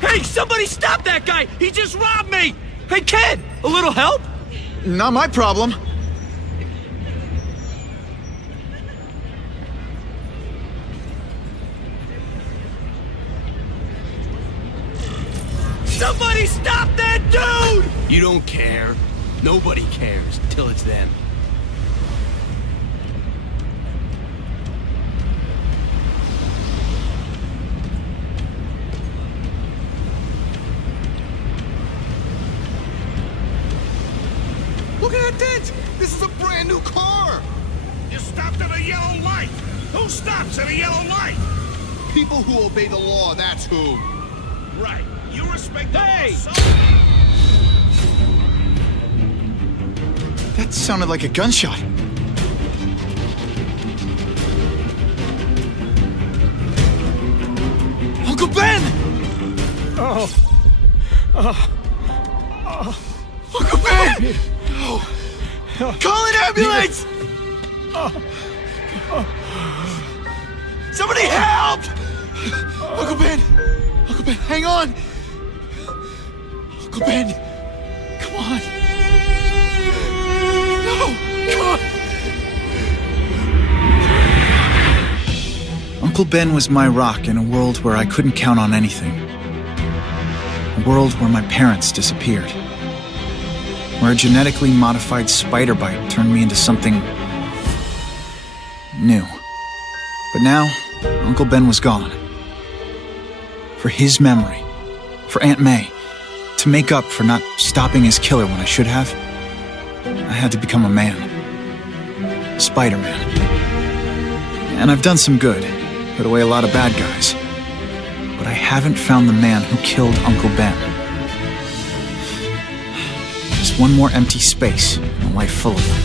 Hey, somebody stop that guy! He just robbed me! Hey, kid! A little help? Not my problem. Somebody stop that dude! You don't care. Nobody cares till it's them. Look at that dent! This is a brand new car! You stopped at a yellow light! Who stops at a yellow light? People who obey the law, that's who. Right. You respect the Hey! law, so... That sounded like a gunshot. Uncle Ben! Uncle Ben! Call an ambulance! Somebody help! Uncle Ben! Uncle Ben, hang on! Uncle Ben! Come on! No! Come on! Uncle Ben was my rock in a world where I couldn't count on anything. A world where my parents disappeared. Where a genetically modified spider bite turned me into something new. But now, Uncle Ben was gone. For his memory, for Aunt May, to make up for not stopping his killer when I should have, I had to become a man. Spider-Man. And I've done some good, put away a lot of bad guys. But I haven't found the man who killed Uncle Ben. Just one more empty space in a life full of them.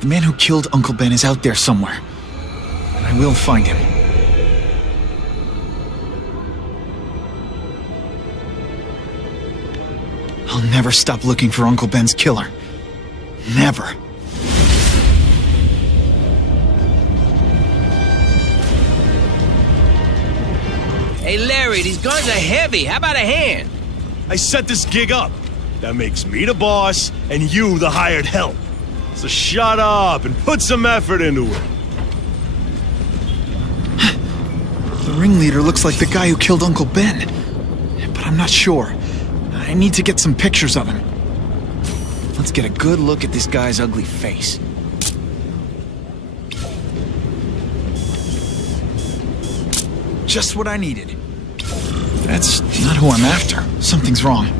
The man who killed Uncle Ben is out there somewhere. And I will find him. I'll never stop looking for Uncle Ben's killer. Never. Hey, Larry, these guns are heavy. How about a hand? I set this gig up. That makes me the boss and you the hired help. So shut up and put some effort into it. The ringleader looks like the guy who killed Uncle Ben. But I'm not sure. I need to get some pictures of him. Let's get a good look at this guy's ugly face. Just what I needed. That's not who I'm after. Something's wrong.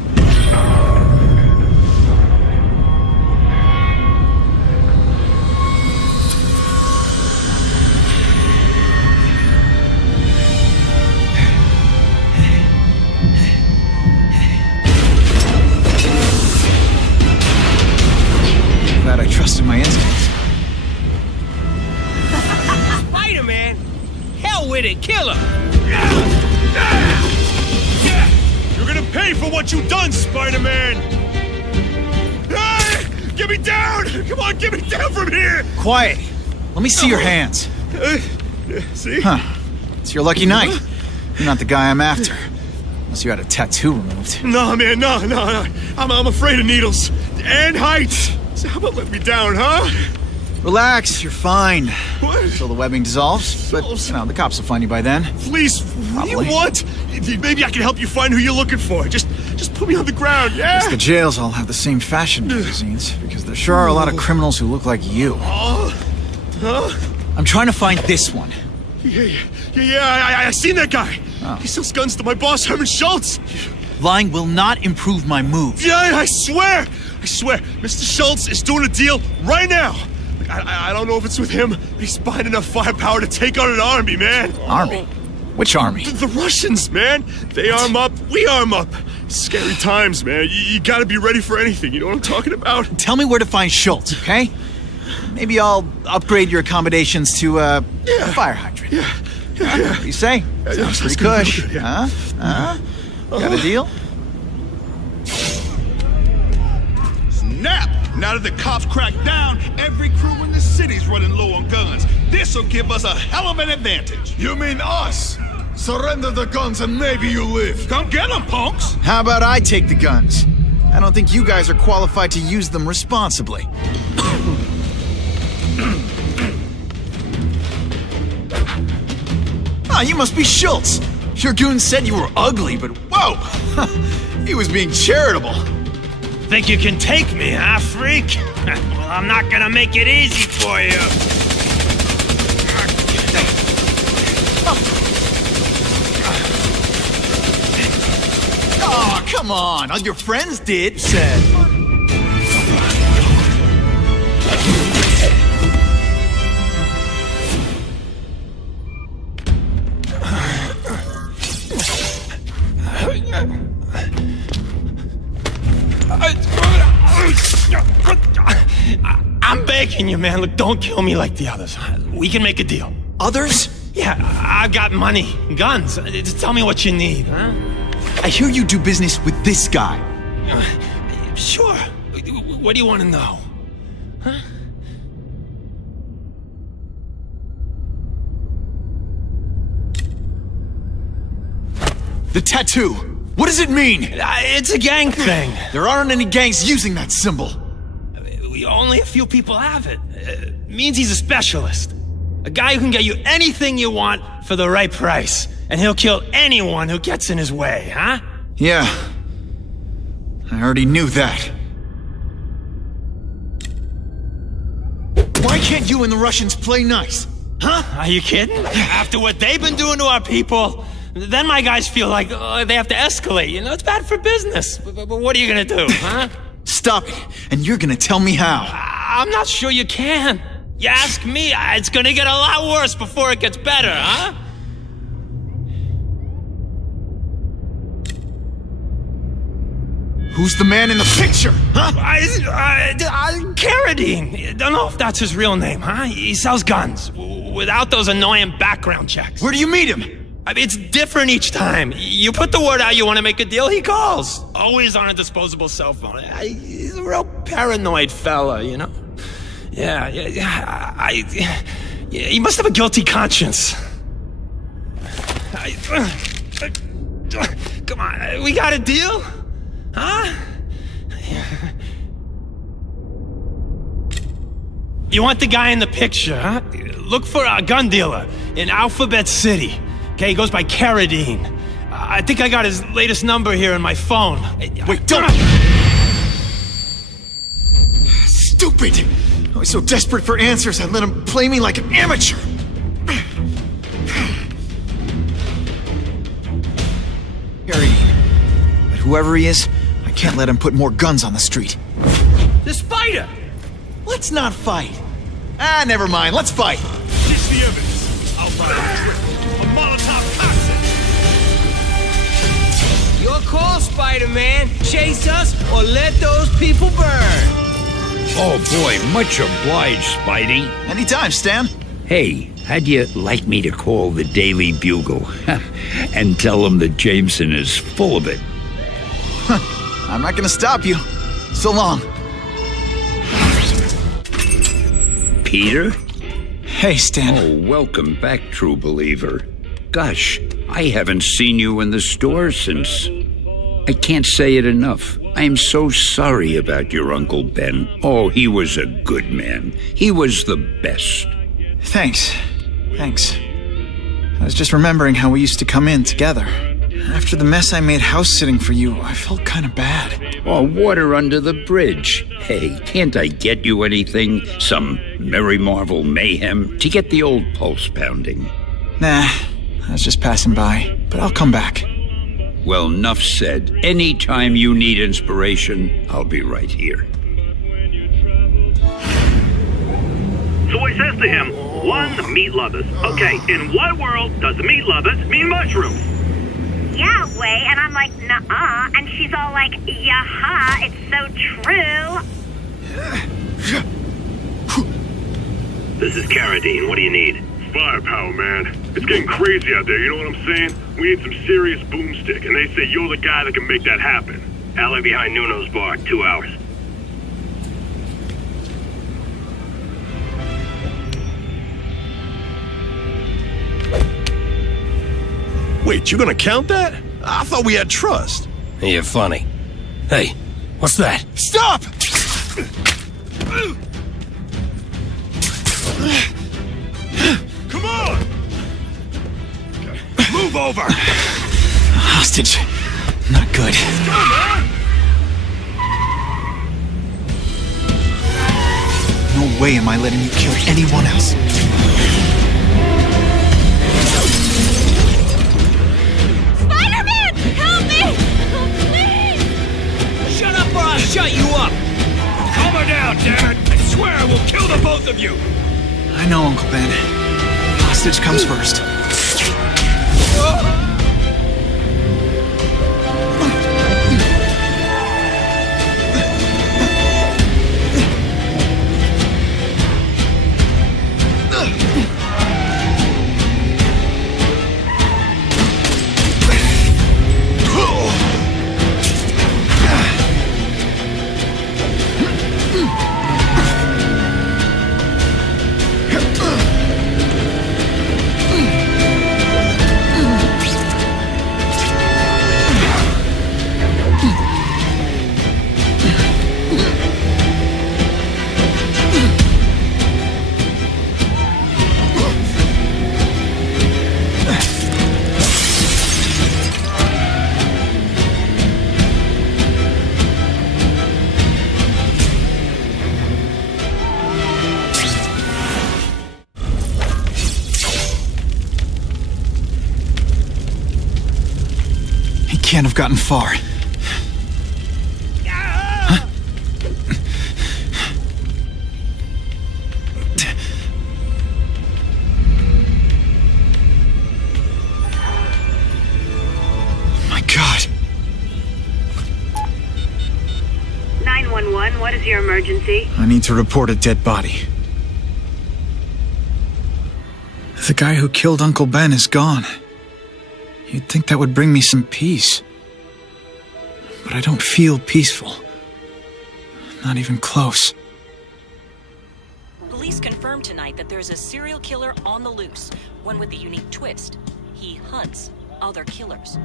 Glad I trusted my instincts. Spider-Man? Hell with it, kill him! You're gonna pay for what you've done, Spider-Man! Get me down! Come on, get me down from here! Quiet. Let me see your hands. See? Huh. It's your lucky night. You're not the guy I'm after. Unless you had a tattoo removed. No, man, no. I'm afraid of needles. And heights. So how about let me down, huh? Relax, you're fine. What? Until the webbing dissolves. But, you know, the cops will find you by then. Please, what do you want? Maybe I can help you find who you're looking for. Just put me on the ground, yeah? Guess the jails all have the same fashion magazines, because there sure are a lot of criminals who look like you. I'm trying to find this one. Yeah, I seen that guy. Oh. He sells guns to my boss, Herman Schultz. Lying will not improve my moves. Yeah, I swear. Mr. Schultz is doing a deal right now. I don't know if it's with him, but he's buying enough firepower to take on an army, man. Army? Which army? The Russians, man. They arm up, we arm up. Scary times, man. You gotta be ready for anything, you know what I'm talking about? Tell me where to find Schultz, okay? Maybe I'll upgrade your accommodations to a fire hydrant. Yeah. What do you say? Sounds pretty cush. Good, yeah. Huh? Got a deal? Snap! Now that the cops cracked down, every crew in the city's running low on guns. This'll give us a hell of an advantage. You mean us? Surrender the guns and maybe you live. Come get them, punks! How about I take the guns? I don't think you guys are qualified to use them responsibly. Ah, you must be Schultz. Your goon said you were ugly, but whoa! He was being charitable. Think you can take me, huh, freak? Well, I'm not gonna make it easy for you. Oh, come on. All your friends did, said. I'm begging you, man. Look, don't kill me like the others. We can make a deal. Others? Yeah, I've got money, guns. Just tell me what you need, huh? I hear you do business with this guy. Sure. What do you want to know? Huh? The tattoo. What does it mean? It's a gang thing. There aren't any gangs using that symbol. Only a few people have it. It means he's a specialist. A guy who can get you anything you want for the right price. And he'll kill anyone who gets in his way, huh? Yeah. I already knew that. Why can't you and the Russians play nice? Huh? Are you kidding? After what they've been doing to our people, then my guys feel like they have to escalate. You know, it's bad for business. But what are you gonna do, huh? Stop it, and you're gonna tell me how. I'm not sure you can. You ask me, it's gonna get a lot worse before it gets better, huh? Who's the man in the picture, huh? Carradine. Don't know if that's his real name, huh? He sells guns without those annoying background checks. Where do you meet him? I mean, it's different each time. You put the word out you want to make a deal, he calls. Always on a disposable cell phone. He's a real paranoid fella, you know? Yeah, he must have a guilty conscience. Come on, we got a deal? Huh? You want the guy in the picture, huh? Look for a gun dealer in Alphabet City. Okay, he goes by Carradine. I think I got his latest number here in my phone. Wait, don't! Stupid! I was so desperate for answers, I let him play me like an amateur. Carradine. But whoever he is, I can't let him put more guns on the street. The spider! Let's not fight. Ah, never mind, let's fight. Ditch the evidence. I'll buy a trip. A Molotov cocktail. Your call, Spider-Man. Chase us or let those people burn. Oh boy, much obliged, Spidey. Anytime, Stan. Hey, how'd you like me to call the Daily Bugle and tell them that Jameson is full of it? I'm not gonna stop you. So long. Peter? Hey, Stan. Oh, welcome back, true believer. Gosh, I haven't seen you in the store since... I can't say it enough. I'm so sorry about your Uncle Ben. Oh, he was a good man. He was the best. Thanks. I was just remembering how we used to come in together. After the mess I made house-sitting for you, I felt kind of bad. Oh, water under the bridge. Hey, can't I get you anything? Some Merry Marvel mayhem to get the old pulse pounding? Nah, I was just passing by, but I'll come back. Well, enough said. Anytime you need inspiration, I'll be right here. So I says to him, one, meat lovers. Okay, in what world does meat lovers mean mushrooms? Yeah, way, and I'm like, nuh-uh, and she's all like, yaha, it's so true. This is Carradine, what do you need? Firepower, man. It's getting crazy out there, you know what I'm saying? We need some serious boomstick, and they say you're the guy that can make that happen. Alley behind Nuno's bar, 2 hours. Wait, you gonna count that? I thought we had trust. You're funny. Hey, what's that? Stop! Come on! Move over! Hostage. Not good. Let's go, man! No way am I letting you kill anyone else. Spider-Man! Help me! Oh, please! Shut up or I'll shut you up! Calm her down, damn it! I swear I will kill the both of you! I know, Uncle Ben. Hostage comes first. Can't have gotten far. Huh? My God. 911, what is your emergency? I need to report a dead body. The guy who killed Uncle Ben is gone. You'd think that would bring me some peace. But I don't feel peaceful. Not even close. Police confirmed tonight that there's a serial killer on the loose, one with a unique twist. He hunts other killers.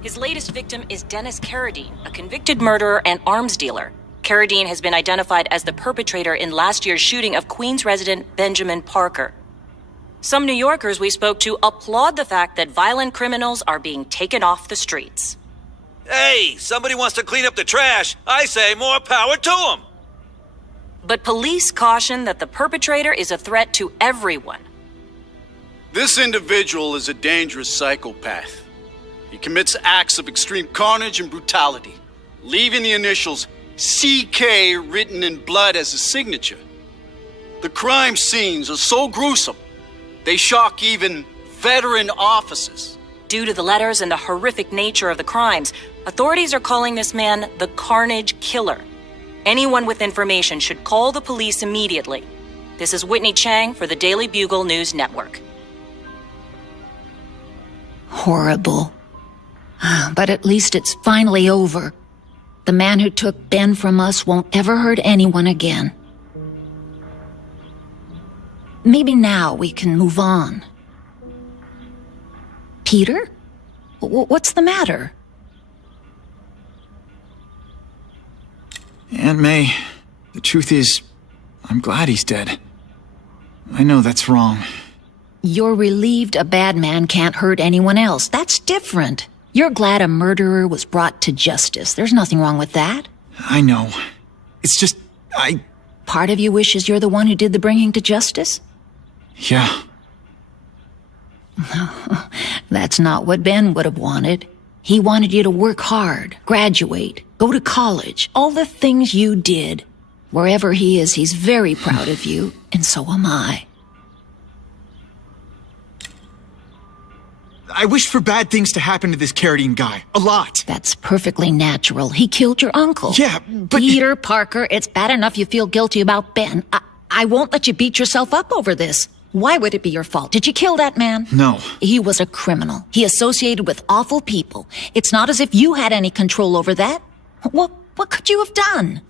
His latest victim is Dennis Carradine, a convicted murderer and arms dealer. Carradine has been identified as the perpetrator in last year's shooting of Queens resident Benjamin Parker. Some New Yorkers we spoke to applaud the fact that violent criminals are being taken off the streets. Hey, somebody wants to clean up the trash. I say more power to them. But police caution that the perpetrator is a threat to everyone. This individual is a dangerous psychopath. He commits acts of extreme carnage and brutality, leaving the initials CK written in blood as a signature. The crime scenes are so gruesome, they shock even veteran officers. Due to the letters and the horrific nature of the crimes, authorities are calling this man the Carnage Killer. Anyone with information should call the police immediately. This is Whitney Chang for the Daily Bugle News Network. Horrible. But at least it's finally over. The man who took Ben from us won't ever hurt anyone again. Maybe now we can move on. Peter? What's the matter? Aunt May, the truth is, I'm glad he's dead. I know that's wrong. You're relieved a bad man can't hurt anyone else. That's different. You're glad a murderer was brought to justice. There's nothing wrong with that. I know. It's just, Part of you wishes you're the one who did the bringing to justice? Yeah. That's not what Ben would have wanted. He wanted you to work hard, graduate, go to college, all the things you did. Wherever he is, he's very proud of you, and so am I. I wish for bad things to happen to this Carradine guy. A lot. That's perfectly natural. He killed your uncle. Yeah, but... Peter Parker, it's bad enough you feel guilty about Ben. I won't let you beat yourself up over this. Why would it be your fault? Did you kill that man? No. He was a criminal. He associated with awful people. It's not as if you had any control over that. What could you have done?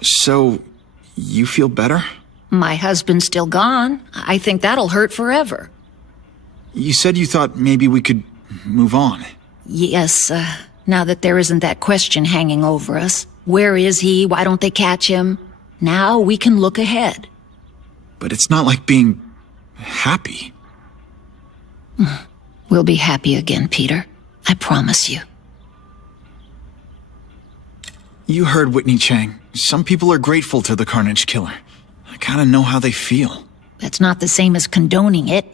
So, you feel better? My husband's still gone. I think that'll hurt forever. You said you thought maybe we could move on. Yes, now that there isn't that question hanging over us. Where is he? Why don't they catch him? Now we can look ahead. But it's not like being happy. We'll be happy again, Peter. I promise you. You heard Whitney Chang. Some people are grateful to the Carnage Killer. I kinda know how they feel. That's not the same as condoning it.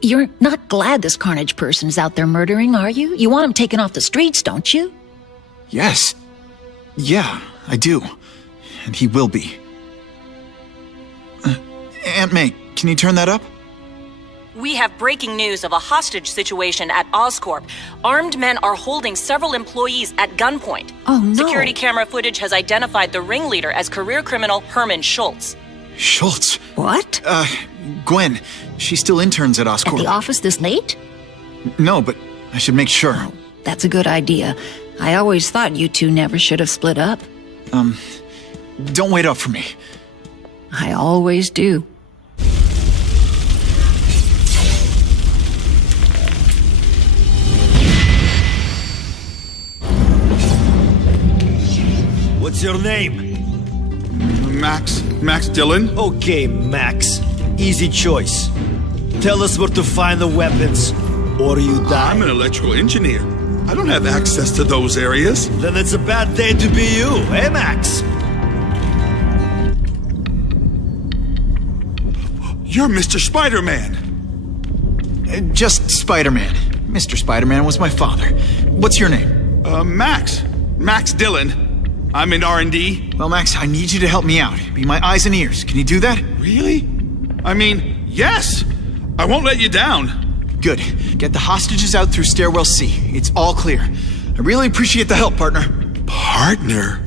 You're not glad this Carnage person's out there murdering, are you? You want him taken off the streets, don't you? Yes. Yeah, I do. And he will be. Aunt May, can you turn that up? We have breaking news of a hostage situation at Oscorp. Armed men are holding several employees at gunpoint. Oh, no. Security camera footage has identified the ringleader as career criminal Herman Schultz. Schultz? What? Gwen. She still interns at Oscorp. At the office this late? No, but I should make sure. That's a good idea. I always thought you two never should have split up. Don't wait up for me. I always do. What's your name? Max Dillon. Okay, Max. Easy choice. Tell us where to find the weapons, or you die. I'm an electrical engineer. I don't have access to those areas. Then it's a bad day to be you, eh, Max? You're Mr. Spider-Man. Just Spider-Man. Mr. Spider-Man was my father. What's your name? Max Dillon. I'm in R&D. Well, Max, I need you to help me out. Be my eyes and ears. Can you do that? Really? I mean, yes. I won't let you down. Good. Get the hostages out through stairwell C. It's all clear. I really appreciate the help, partner. Partner?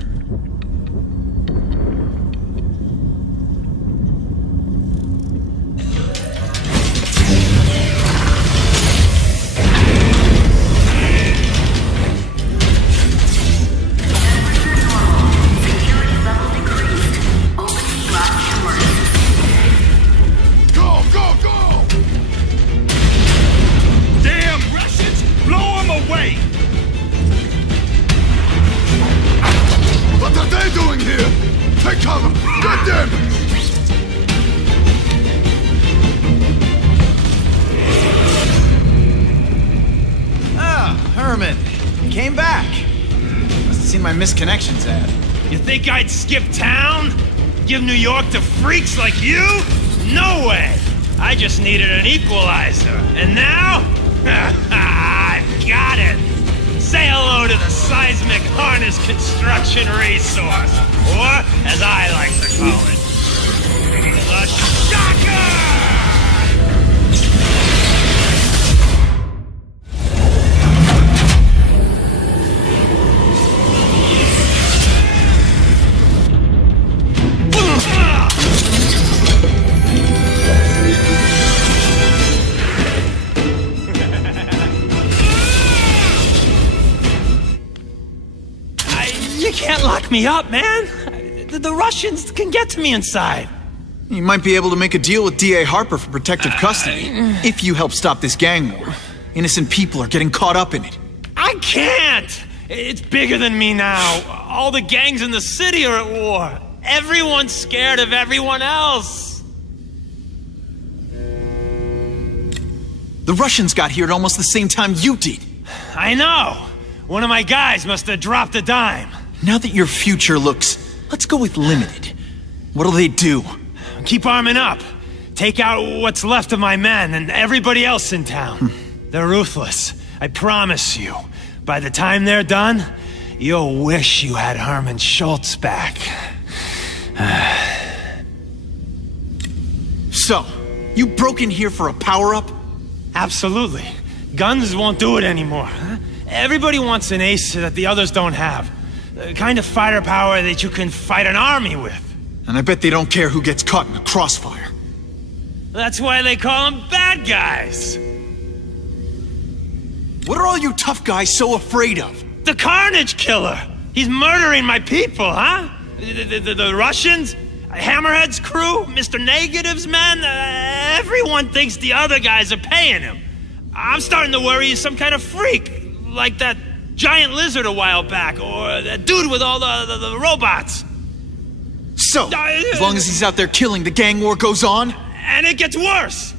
What are they doing here? Take cover! Get them! Ah, Herman. You came back. Must have seen my missed connections ad. You think I'd skip town? Give New York to freaks like you? No way! I just needed an equalizer. And now? I've got it! Say hello to the seismic harness construction resource, or as I like to call it, the shocker! You can't lock me up, man. The Russians can get to me inside. You might be able to make a deal with D.A. Harper for protective custody, if you help stop this gang war. Innocent people are getting caught up in it. I can't! It's bigger than me now. All the gangs in the city are at war. Everyone's scared of everyone else. The Russians got here at almost the same time you did. I know. One of my guys must have dropped a dime. Now that your future looks, let's go with limited. What'll they do? Keep arming up. Take out what's left of my men and everybody else in town. They're ruthless. I promise you. By the time they're done, you'll wish you had Herman Schultz back. So, you broke in here for a power-up? Absolutely. Guns won't do it anymore. Huh? Everybody wants an ace that the others don't have. The kind of fighter power that you can fight an army with. And I bet they don't care who gets caught in a crossfire. That's why they call them bad guys. What are all you tough guys so afraid of? The Carnage Killer! He's murdering my people, huh? The Russians? Hammerhead's crew? Mr. Negative's men? Everyone thinks the other guys are paying him. I'm starting to worry he's some kind of freak. Like that giant lizard a while back, or that dude with all the robots. So, as long as he's out there killing, the gang war goes on? And it gets worse!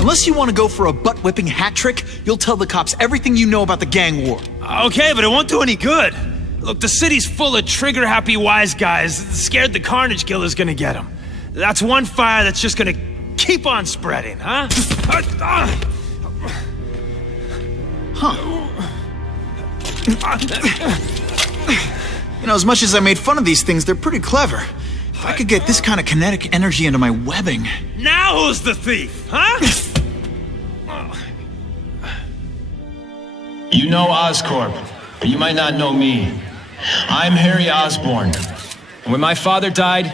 Unless you want to go for a butt-whipping hat trick, you'll tell the cops everything you know about the gang war. Okay, but it won't do any good. Look, the city's full of trigger-happy wise guys scared the Carnage Killer's gonna get them. That's one fire that's just gonna keep on spreading, huh? You know, as much as I made fun of these things, they're pretty clever. If I could get this kind of kinetic energy into my webbing... Now who's the thief, huh? You know Oscorp, but you might not know me. I'm Harry Osborn. And when my father died,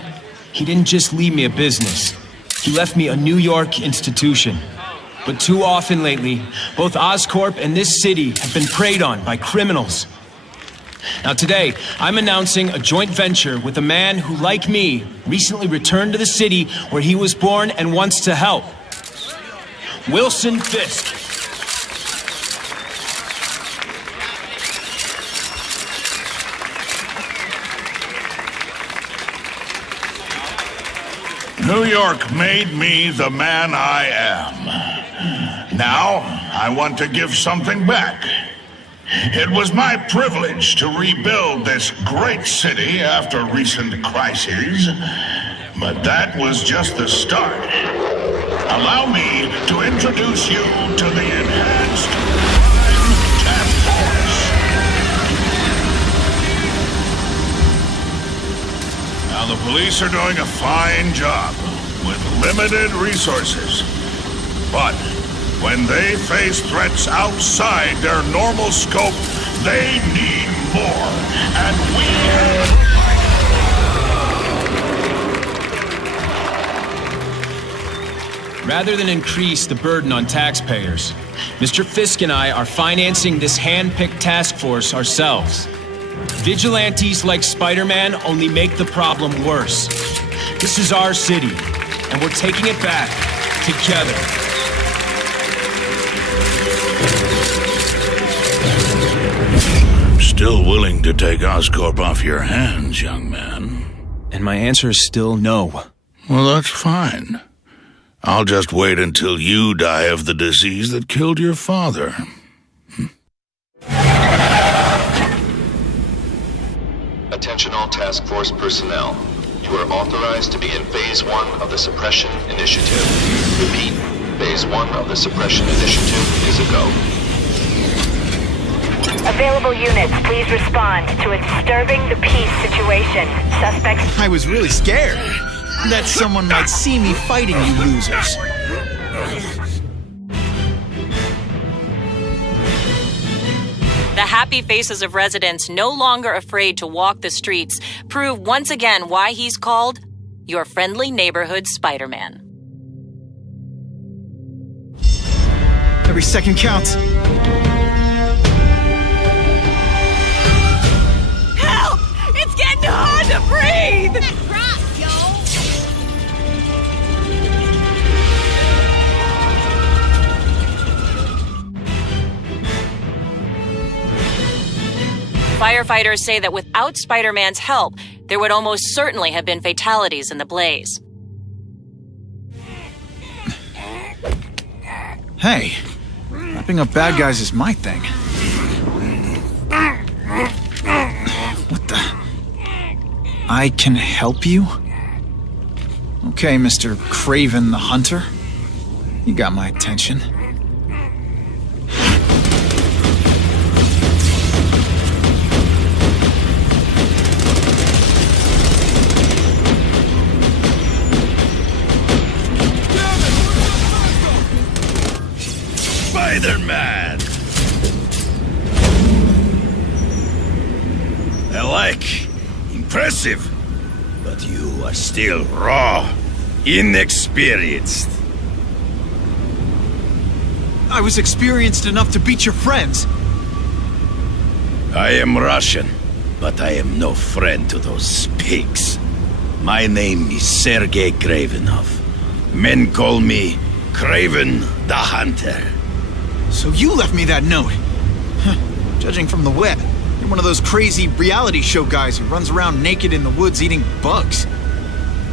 he didn't just leave me a business. He left me a New York institution. But too often lately, both Oscorp and this city have been preyed on by criminals. Now today, I'm announcing a joint venture with a man who, like me, recently returned to the city where he was born and wants to help. Wilson Fisk. New York made me the man I am. Now, I want to give something back. It was my privilege to rebuild this great city after recent crises, but that was just the start. Allow me to introduce you to the Enhanced Crime Task Force. Now, the police are doing a fine job with limited resources, but when they face threats outside their normal scope, they need more. And we have... Rather than increase the burden on taxpayers, Mr. Fisk and I are financing this hand-picked task force ourselves. Vigilantes like Spider-Man only make the problem worse. This is our city, and we're taking it back together. I'm still willing to take Oscorp off your hands, young man. And my answer is still no. Well, that's fine. I'll just wait until you die of the disease that killed your father. Attention all task force personnel. You are authorized to be in Phase 1 of the Suppression Initiative. Repeat, Phase 1 of the Suppression Initiative is a go. Available units, please respond to a disturbing the peace situation. Suspects... I was really scared that someone might see me fighting you losers. The happy faces of residents no longer afraid to walk the streets prove once again why he's called your friendly neighborhood Spider-Man. Every second counts. Help! It's getting hard to breathe! Firefighters say that without Spider-Man's help, there would almost certainly have been fatalities in the blaze. Hey, wrapping up bad guys is my thing. What the? I can help you? Okay, Mr. Craven the Hunter. You got my attention. I like. Impressive. But you are still raw, inexperienced. I was experienced enough to beat your friends. I am Russian, but I am no friend to those pigs. My name is Sergei Kravenov. Men call me Kraven the Hunter. So you left me that note. Huh. Judging from the web, you're one of those crazy reality show guys who runs around naked in the woods eating bugs.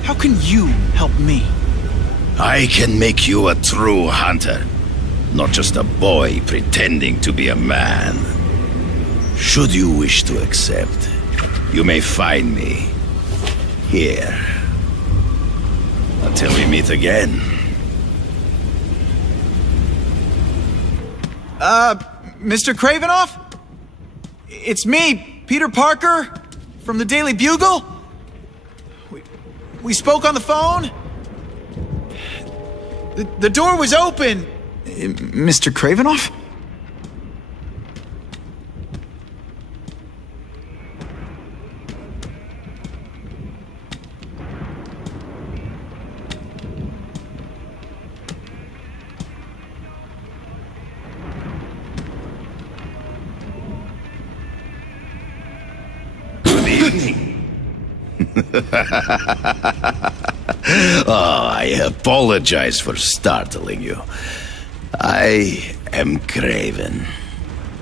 How can you help me? I can make you a true hunter, not just a boy pretending to be a man. Should you wish to accept, you may find me here. Until we meet again. Mr. Kravenov? It's me, Peter Parker, from the Daily Bugle. We spoke on the phone. The door was open. Mr. Kravenov? Oh, I apologize for startling you. I am Kraven.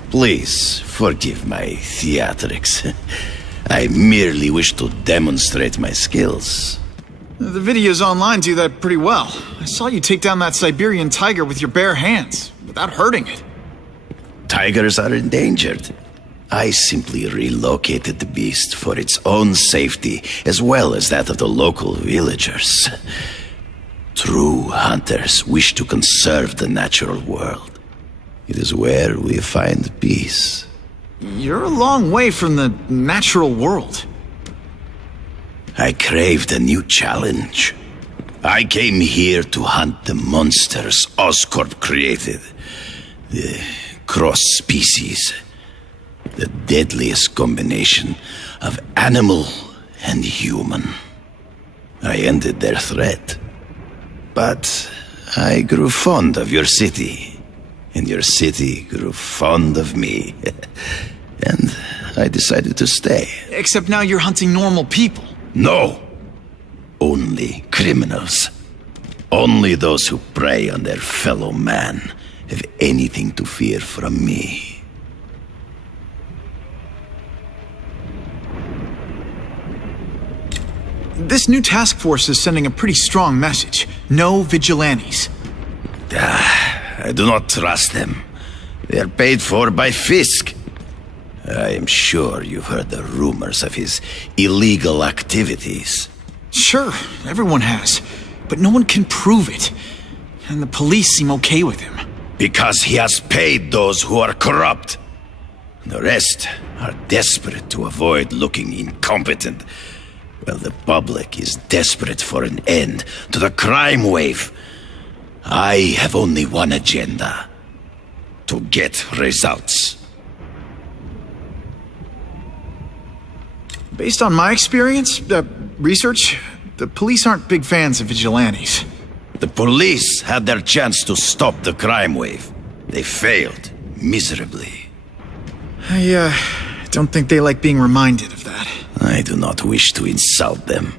Please forgive my theatrics. I merely wish to demonstrate my skills. The videos online do that pretty well. I saw you take down that Siberian tiger with your bare hands, without hurting it. Tigers are endangered. I simply relocated the beast for its own safety, as well as that of the local villagers. True hunters wish to conserve the natural world. It is where we find peace. You're a long way from the natural world. I craved a new challenge. I came here to hunt the monsters Oscorp created. The cross-species. The deadliest combination of animal and human. I ended their threat. But I grew fond of your city. And your city grew fond of me. And I decided to stay. Except now you're hunting normal people. No! Only criminals. Only those who prey on their fellow man have anything to fear from me. This new task force is sending a pretty strong message. No vigilantes. I do not trust them. They are paid for by Fisk. I am sure you've heard the rumors of his illegal activities. Sure, everyone has. But no one can prove it. And the police seem okay with him. Because he has paid those who are corrupt. The rest are desperate to avoid looking incompetent. Well, the public is desperate for an end to the crime wave. I have only one agenda. To get results. Based on my experience, research, the police aren't big fans of vigilantes. The police had their chance to stop the crime wave. They failed miserably. I don't think they like being reminded of that. I do not wish to insult them,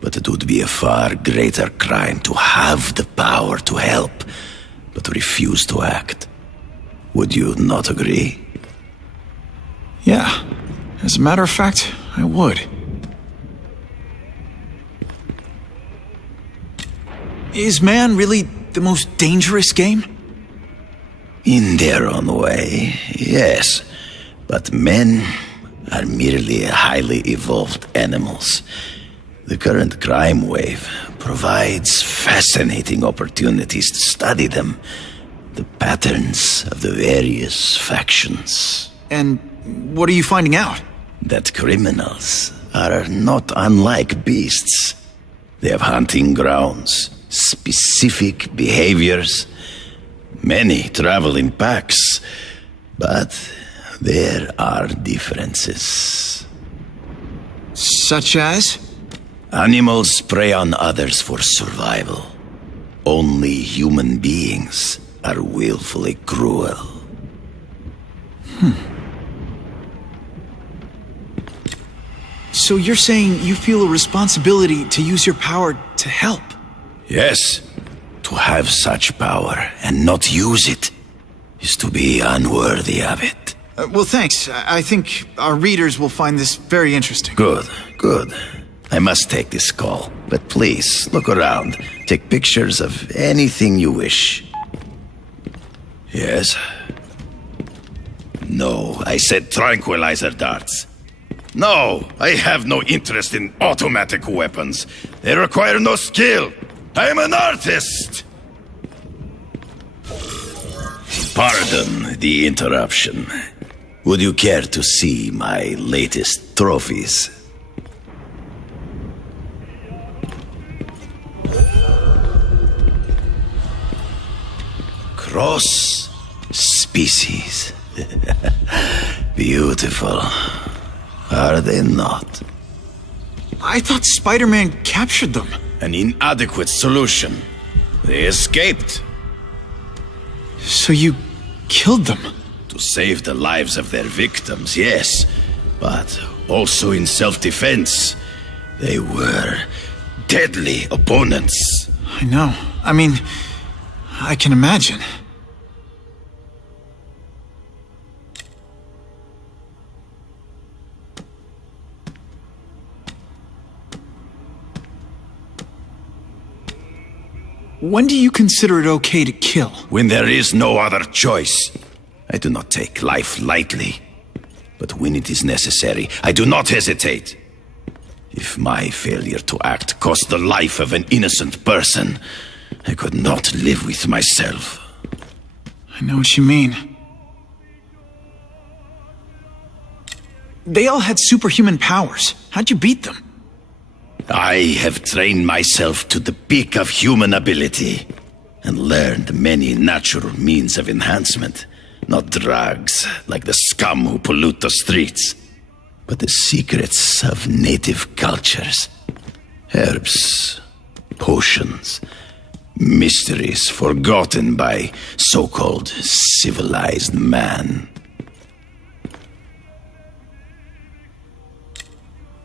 but it would be a far greater crime to have the power to help, but refuse to act. Would you not agree? Yeah. As a matter of fact, I would. Is man really the most dangerous game? In their own way, yes. But men are merely highly evolved animals. The current crime wave provides fascinating opportunities to study them. The patterns of the various factions. And what are you finding out? That criminals are not unlike beasts. They have hunting grounds, specific behaviors. Many travel in packs, but there are differences. Such as? Animals prey on others for survival. Only human beings are willfully cruel. So you're saying you feel a responsibility to use your power to help? Yes, to have such power and not use it is to be unworthy of it. Well, thanks. I think our readers will find this very interesting. Good, good. I must take this call, but please, look around. Take pictures of anything you wish. Yes? No, I said tranquilizer darts. No, I have no interest in automatic weapons. They require no skill. I am an artist! Pardon the interruption. Would you care to see my latest trophies? Cross species. Beautiful. Are they not? I thought Spider-Man captured them. An inadequate solution. They escaped. So you killed them? To save the lives of their victims, yes. But also in self-defense. They were deadly opponents. I know. I mean, I can imagine. When do you consider it okay to kill? When there is no other choice. I do not take life lightly. But when it is necessary, I do not hesitate. If my failure to act cost the life of an innocent person, I could not live with myself. I know what you mean. They all had superhuman powers. How'd you beat them? I have trained myself to the peak of human ability and learned many natural means of enhancement. Not drugs, like the scum who pollute the streets, but the secrets of native cultures. Herbs, potions, mysteries forgotten by so-called civilized man.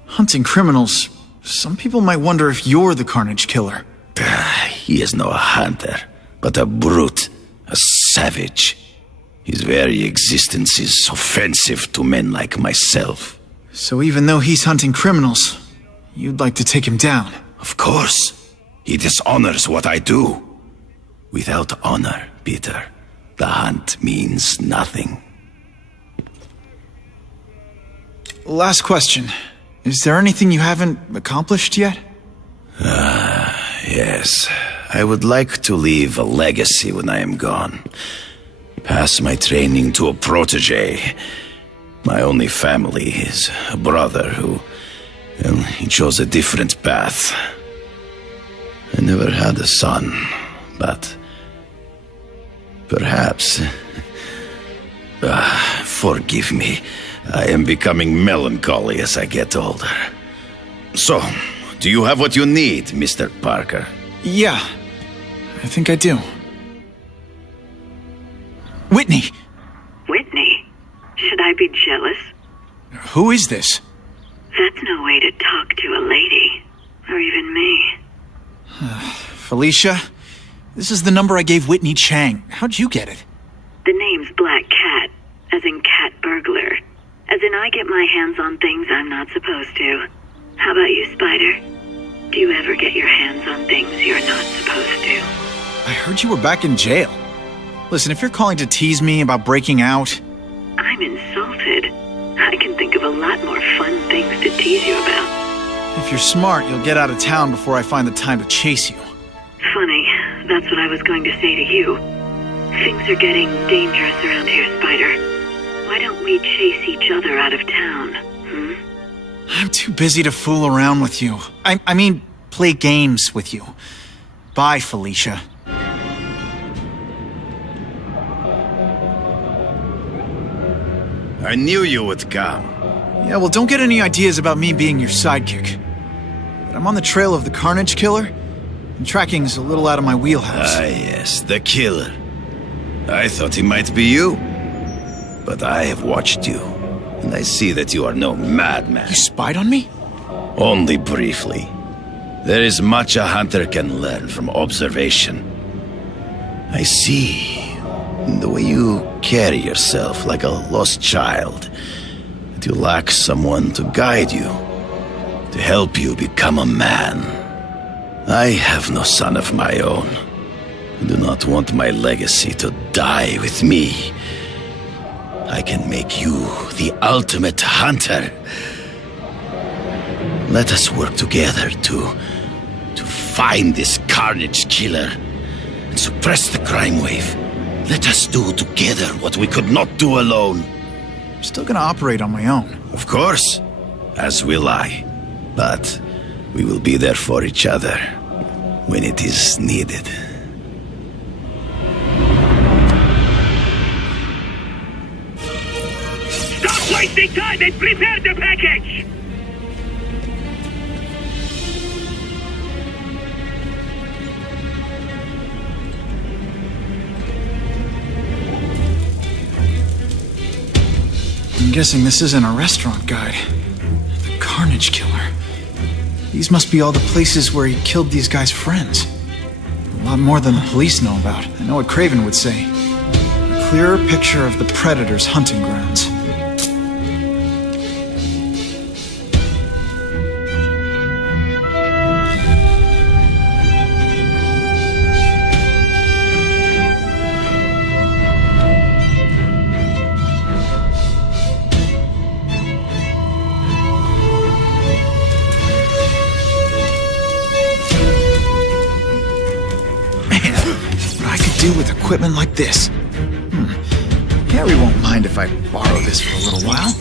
Hunting criminals. Some people might wonder if you're the Carnage Killer. He is no hunter, but a brute, a savage. His very existence is offensive to men like myself. So even though he's hunting criminals, you'd like to take him down? Of course. He dishonors what I do. Without honor, Peter, the hunt means nothing. Last question. Is there anything you haven't accomplished yet? Yes. I would like to leave a legacy when I am gone. Pass my training to a protege. My only family is a brother who, well, he chose a different path. I never had a son, but perhaps... forgive me. I am becoming melancholy as I get older. So, do you have what you need, Mr. Parker? Yeah, I think I do. Whitney! Whitney? Should I be jealous? Who is this? That's no way to talk to a lady. Or even me. Felicia? This is the number I gave Whitney Chang. How'd you get it? The name's Black Cat, as in cat burglar. As in I get my hands on things I'm not supposed to. How about you, Spider? Do you ever get your hands on things you're not supposed to? I heard you were back in jail. Listen, if you're calling to tease me about breaking out... I'm insulted. I can think of a lot more fun things to tease you about. If you're smart, you'll get out of town before I find the time to chase you. Funny, that's what I was going to say to you. Things are getting dangerous around here, Spider. Why don't we chase each other out of town, I'm too busy to fool around with you. I mean, play games with you. Bye, Felicia. I knew you would come. Yeah, well, don't get any ideas about me being your sidekick. But I'm on the trail of the Carnage Killer, and tracking's a little out of my wheelhouse. Ah, yes, the killer. I thought he might be you. But I have watched you, and I see that you are no madman. You spied on me? Only briefly. There is much a hunter can learn from observation. I see in the way you carry yourself like a lost child that you lack someone to guide you, to help you become a man. I have no son of my own. I do not want my legacy to die with me. I can make you the ultimate hunter. Let us work together to find this Carnage Killer and suppress the crime wave. Let us do together what we could not do alone. I'm still gonna operate on my own. Of course, as will I. But we will be there for each other when it is needed. Stop wasting time and prepare the package! I'm guessing this isn't a restaurant guide. The Carnage Killer. These must be all the places where he killed these guys' friends. A lot more than the police know about. I know what Craven would say. A clearer picture of the Predator's hunting grounds. With equipment like this. Harry won't mind if I borrow this for a little while.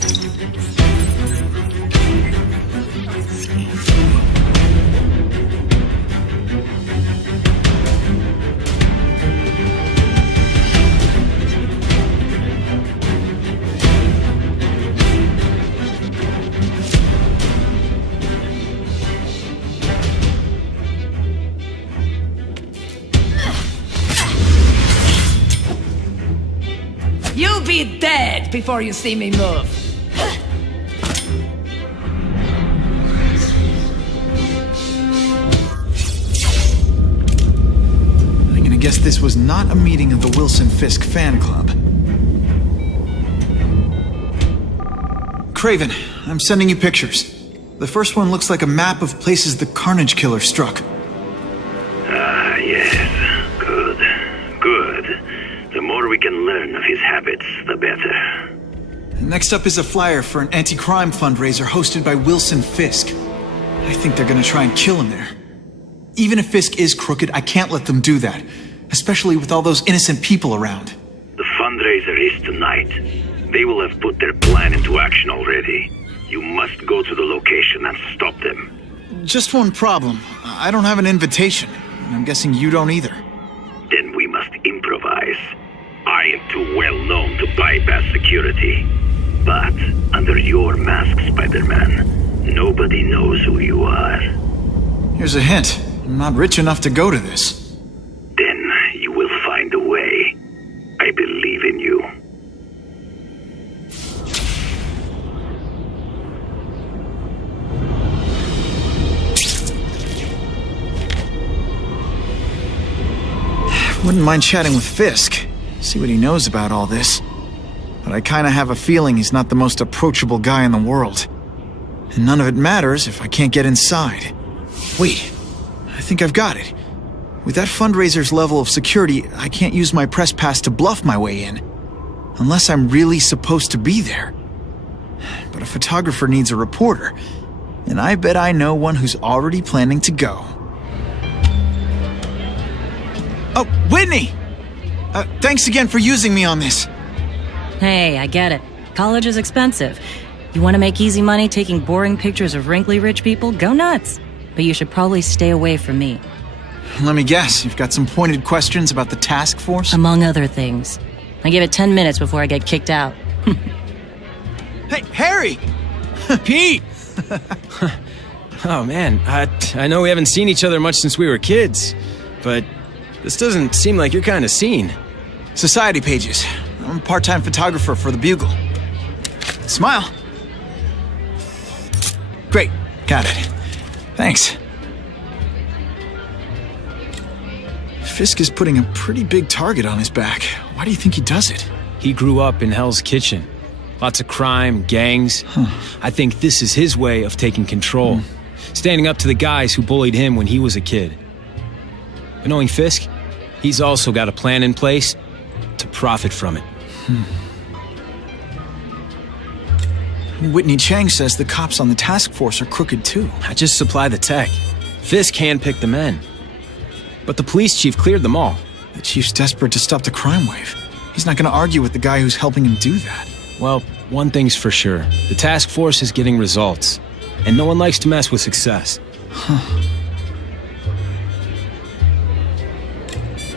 You be dead before you see me move. I'm gonna guess this was not a meeting of the Wilson Fisk fan club. Craven, I'm sending you pictures. The first one looks like a map of places the Carnage Killer struck. Ah, yes. Good. Good. The more we can learn of his habits, the better. Next up is a flyer for an anti-crime fundraiser hosted by Wilson Fisk. I think they're gonna try and kill him there. Even if Fisk is crooked, I can't let them do that. Especially with all those innocent people around. The fundraiser is tonight. They will have put their plan into action already. You must go to the location and stop them. Just one problem. I don't have an invitation. And I'm guessing you don't either. Then we must improvise. I am too well known to bypass security. But under your mask, Spider-Man, nobody knows who you are. Here's a hint. I'm not rich enough to go to this. Then you will find a way. I believe in you. Wouldn't mind chatting with Fisk. See what he knows about all this. But I kinda have a feeling he's not the most approachable guy in the world. And none of it matters if I can't get inside. Wait, I think I've got it. With that fundraiser's level of security, I can't use my press pass to bluff my way in. Unless I'm really supposed to be there. But a photographer needs a reporter. And I bet I know one who's already planning to go. Oh, Whitney! Thanks again for using me on this. Hey, I get it. College is expensive. You want to make easy money taking boring pictures of wrinkly rich people? Go nuts. But you should probably stay away from me. Let me guess, you've got some pointed questions about the task force? Among other things. I give it 10 minutes before I get kicked out. Hey, Harry! Pete! Oh, man, I know we haven't seen each other much since we were kids, but this doesn't seem like your kind of scene. Society pages. I'm a part-time photographer for the Bugle. Smile. Great, got it. Thanks. Fisk is putting a pretty big target on his back. Why do you think he does it? He grew up in Hell's Kitchen. Lots of crime, gangs. I think this is his way of taking control. Standing up to the guys who bullied him when he was a kid. But knowing Fisk, he's also got a plan in place to profit from it. Whitney Chang says the cops on the task force are crooked too. I just supply the tech. Fisk handpicked the men. But the police chief cleared them all. The chief's desperate to stop the crime wave. He's not going to argue with the guy who's helping him do that. Well, one thing's for sure. The task force is getting results. And no one likes to mess with success.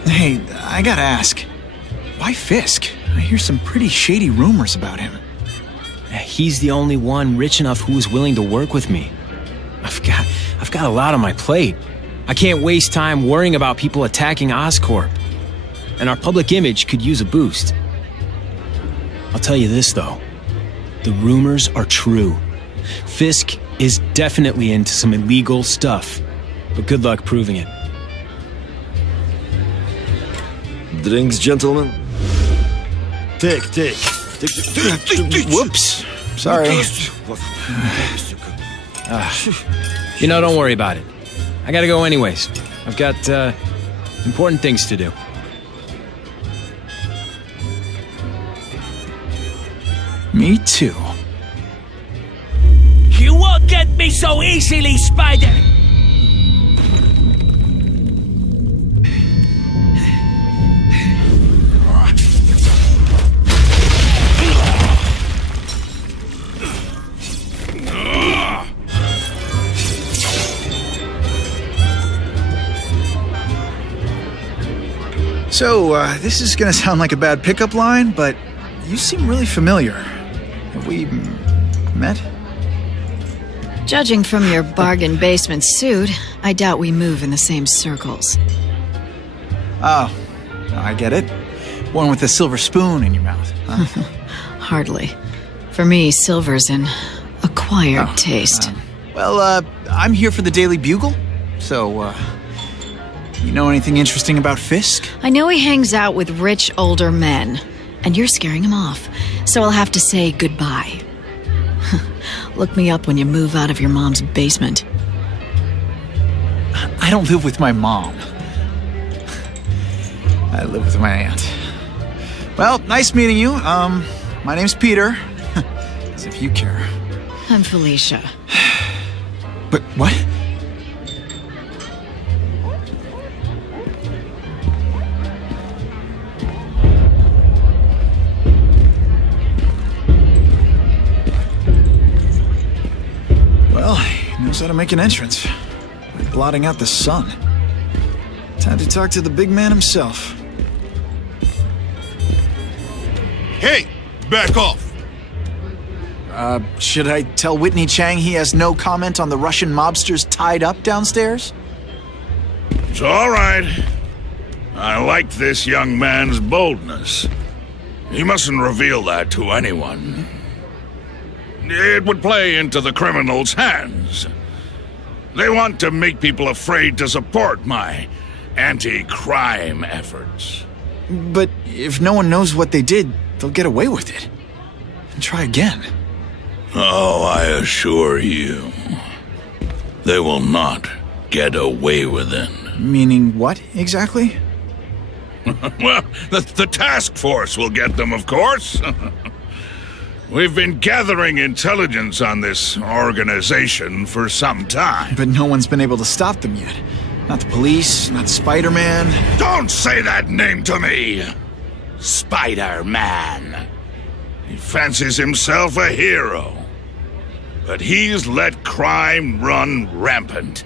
Hey, I gotta ask. Why Fisk? I hear some pretty shady rumors about him. He's the only one rich enough who is willing to work with me. I've got a lot on my plate. I can't waste time worrying about people attacking Oscorp. And our public image could use a boost. I'll tell you this, though. The rumors are true. Fisk is definitely into some illegal stuff. But good luck proving it. Drinks, gentlemen? Take. Whoops. Sorry. Don't worry about it. I gotta go anyways. I've got, important things to do. Me too. You won't get me so easily, Spider! So, this is gonna sound like a bad pickup line, but you seem really familiar. Have we met? Judging from your bargain basement suit, I doubt we move in the same circles. Oh, I get it. One with a silver spoon in your mouth. Huh? Hardly. For me, silver's an acquired taste. I'm here for the Daily Bugle, so, you know anything interesting about Fisk? I know he hangs out with rich older men, and you're scaring him off, so I'll have to say goodbye. Look me up when you move out of your mom's basement. I don't live with my mom. I live with my aunt. Well, nice meeting you. My name's Peter. As if you care. I'm Felicia. But what? Well, he knows how to make an entrance. By blotting out the sun. Time to talk to the big man himself. Hey! Back off! Should I tell Whitney Chang he has no comment on the Russian mobsters tied up downstairs? It's all right. I like this young man's boldness. He mustn't reveal that to anyone. It would play into the criminals' hands. They want to make people afraid to support my anti-crime efforts. But if no one knows what they did, they'll get away with it. And try again. Oh, I assure you, they will not get away with it. Meaning what, exactly? Well, the task force will get them, of course. We've been gathering intelligence on this organization for some time. But no one's been able to stop them yet. Not the police, not Spider-Man. Don't say that name to me! Spider-Man. He fancies himself a hero. But he's let crime run rampant.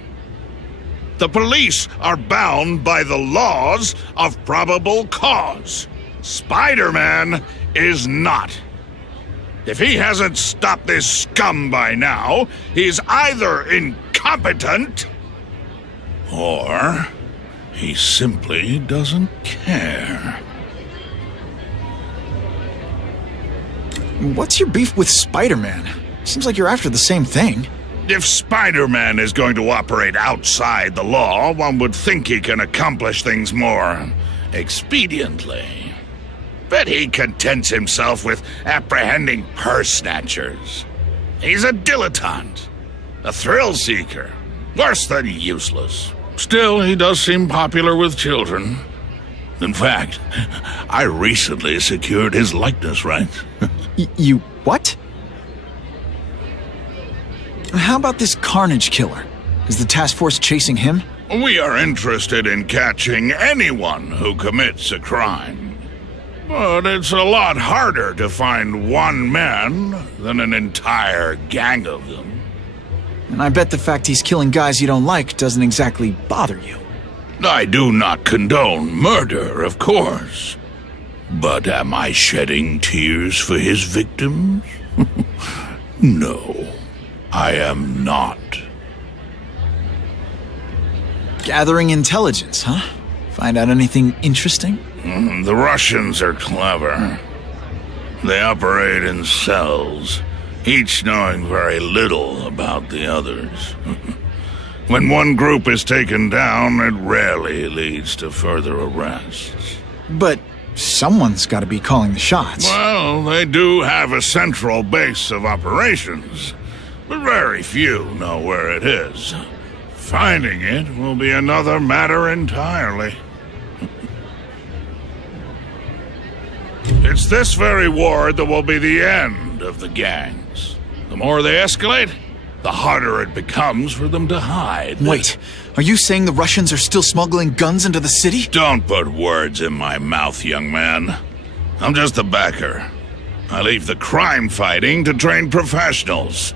The police are bound by the laws of probable cause. Spider-Man is not. If he hasn't stopped this scum by now, he's either incompetent or he simply doesn't care. What's your beef with Spider-Man? Seems like you're after the same thing. If Spider-Man is going to operate outside the law, one would think he can accomplish things more expediently. But he contents himself with apprehending purse snatchers. He's a dilettante, a thrill seeker, worse than useless. Still, he does seem popular with children. In fact, I recently secured his likeness rights. You what? How about this Carnage Killer? Is the task force chasing him? We are interested in catching anyone who commits a crime. But it's a lot harder to find one man than an entire gang of them. And I bet the fact he's killing guys you don't like doesn't exactly bother you. I do not condone murder, of course. But am I shedding tears for his victims? No, I am not. Gathering intelligence, huh? Find out anything interesting? The Russians are clever. They operate in cells, each knowing very little about the others. When one group is taken down, it rarely leads to further arrests. But someone's got to be calling the shots. Well, they do have a central base of operations, but very few know where it is. Finding it will be another matter entirely. It's this very war that will be the end of the gangs. The more they escalate, the harder it becomes for them to hide. Wait, are you saying the Russians are still smuggling guns into the city? Don't put words in my mouth, young man. I'm just a backer. I leave the crime fighting to trained professionals.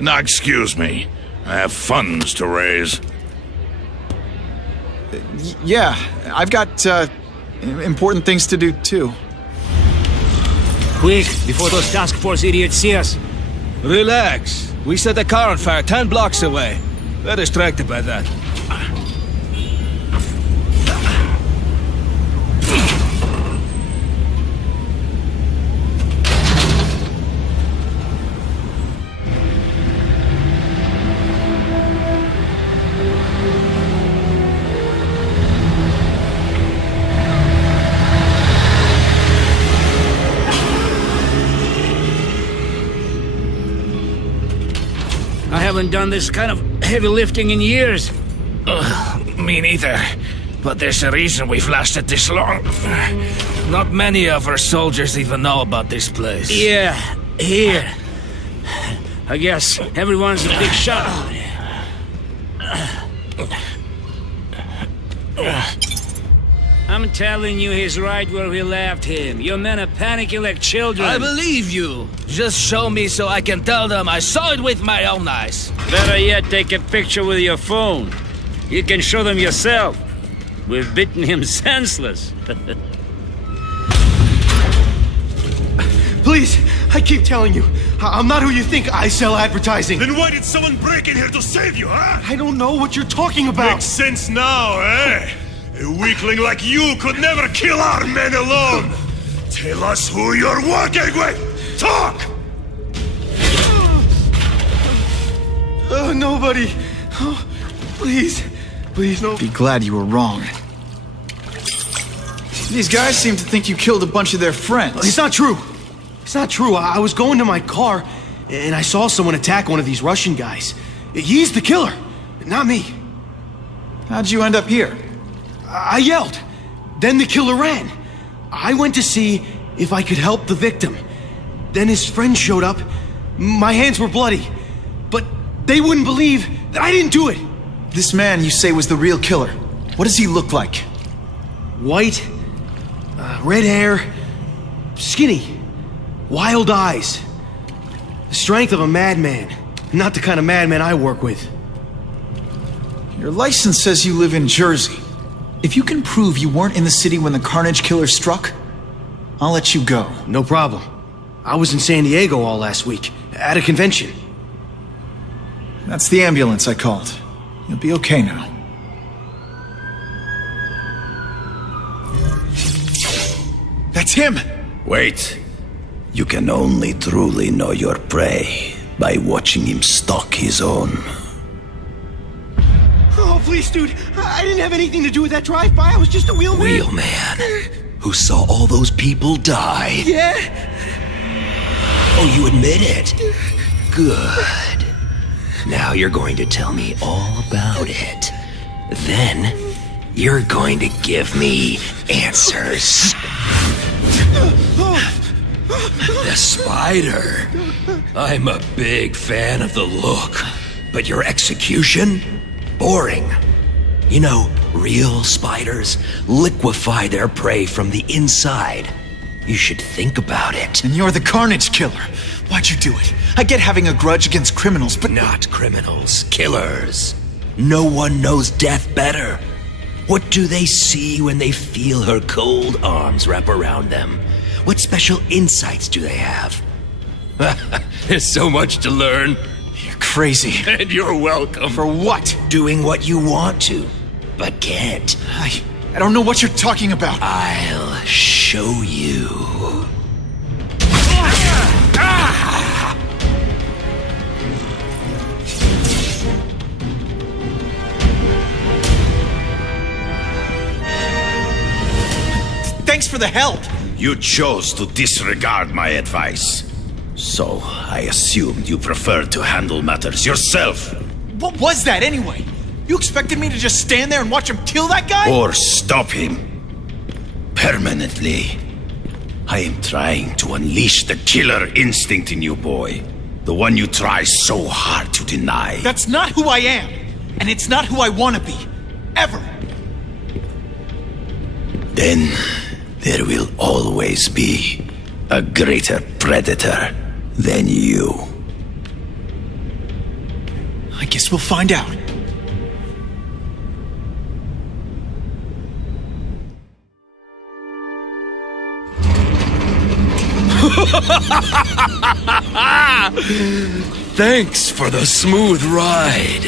Now, excuse me. I have funds to raise. Yeah, I've got, important things to do, too. Quick, before those task force idiots see us. Relax. We set a car on fire 10 blocks away. They're distracted by that. I haven't done this kind of heavy lifting in years. Me neither. But there's a reason we've lasted this long. Not many of our soldiers even know about this place. Yeah, here. I guess everyone's a big shot. I'm telling you, he's right where we left him. Your men are panicking like children. I believe you. Just show me so I can tell them I saw it with my own eyes. Better yet, take a picture with your phone. You can show them yourself. We've beaten him senseless. Please, I keep telling you, I'm not who you think. I sell advertising. Then why did someone break in here to save you, huh? I don't know what you're talking about. Makes sense now, eh? A weakling like you could never kill our men alone! Tell us who you're working with! Talk! Nobody. Oh, please. Please, no. Be glad you were wrong. These guys seem to think you killed a bunch of their friends. It's not true. It's not true. I was going to my car, and I saw someone attack one of these Russian guys. He's the killer, not me. How'd you end up here? I yelled. Then the killer ran. I went to see if I could help the victim. Then his friend showed up. My hands were bloody. But they wouldn't believe that I didn't do it. This man you say was the real killer. What does he look like? White, red hair, skinny, wild eyes. The strength of a madman. Not the kind of madman I work with. Your license says you live in Jersey. If you can prove you weren't in the city when the Carnage Killer struck, I'll let you go. No problem. I was in San Diego all last week, at a convention. That's the ambulance I called. You'll be okay now. That's him! Wait. You can only truly know your prey by watching him stalk his own. Oh, please, dude. I didn't have anything to do with that drive-by. I was just a wheelman. Wheelman? Who saw all those people die? Yeah? Oh, you admit it? Good. Now you're going to tell me all about it. Then, you're going to give me answers. The spider. I'm a big fan of the look, but your execution? Boring. You know, real spiders liquefy their prey from the inside. You should think about it. And you're the Carnage Killer. Why'd you do it? I get having a grudge against criminals, but... Not criminals, killers. No one knows death better. What do they see when they feel her cold arms wrap around them? What special insights do they have? There's so much to learn. You're crazy. And you're welcome. For what? Doing what you want to, but can't. I don't know what you're talking about. I'll show you. Thanks for the help. You chose to disregard my advice. So, I assumed you preferred to handle matters yourself. What was that anyway? You expected me to just stand there and watch him kill that guy? Or stop him. Permanently. I am trying to unleash the killer instinct in you, boy. The one you try so hard to deny. That's not who I am. And it's not who I want to be. Ever. Then, there will always be a greater predator than you. I guess we'll find out. Thanks for the smooth ride.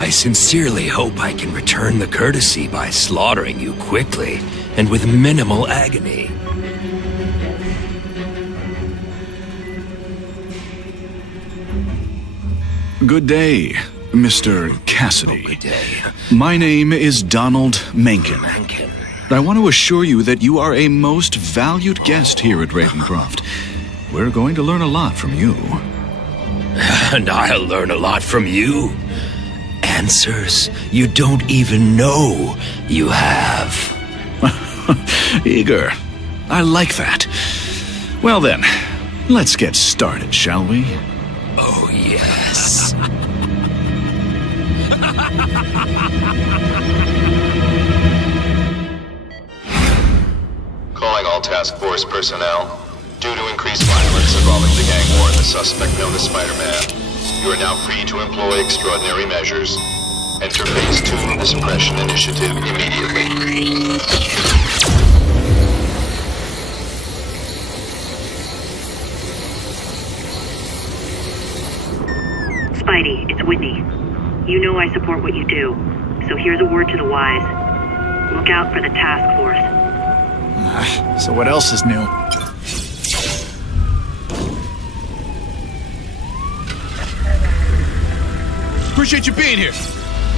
I sincerely hope I can return the courtesy by slaughtering you quickly and with minimal agony. Good day, Mr. Cassidy. Good day. My name is Donald Mencken. I want to assure you that you are a most valued guest here at Ravencroft. We're going to learn a lot from you. And I'll learn a lot from you. Answers you don't even know you have. Eager. I like that. Well then, let's get started, shall we? Oh, yes. Calling all task force personnel. Due to increased violence involving the gang war and the suspect known as Spider-Man, you are now free to employ extraordinary measures. Enter phase 2 of the suppression initiative immediately. Spidey, it's Whitney. You know I support what you do, so here's a word to the wise. Look out for the task force. So what else is new? Appreciate you being here.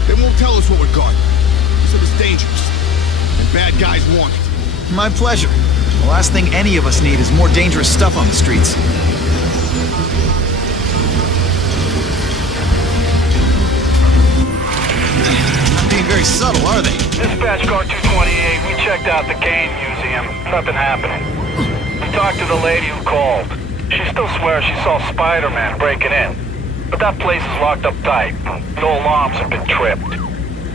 They won't tell us what we're guarding. They said it's dangerous. And bad guys want it. My pleasure. The last thing any of us need is more dangerous stuff on the streets. Not being very subtle, are they? Dispatch car 228, we checked out the Kane Museum. Nothing happening. We talked to the lady who called. She still swears she saw Spider-Man breaking in. But that place is locked up tight. No alarms have been tripped.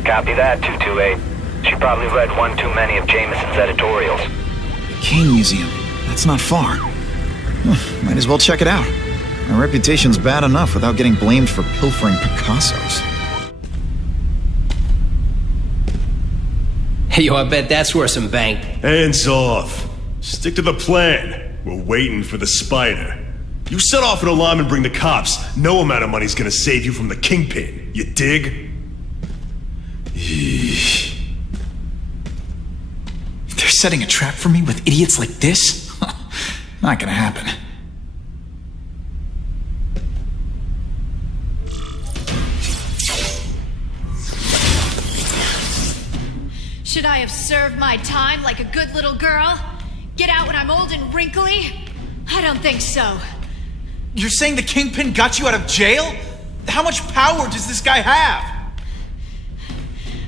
Copy that, 228. She probably read one too many of Jameson's editorials. Kane Museum. That's not far. Might as well check it out. My reputation's bad enough without getting blamed for pilfering Picassos. Hey, yo, I bet that's worth some bank. Hands off. Stick to the plan. We're waiting for the spider. You set off an alarm and bring the cops. No amount of money's gonna save you from the kingpin. You dig? They're setting a trap for me with idiots like this? Not gonna happen. Should I have served my time like a good little girl? Get out when I'm old and wrinkly? I don't think so. You're saying the Kingpin got you out of jail? How much power does this guy have?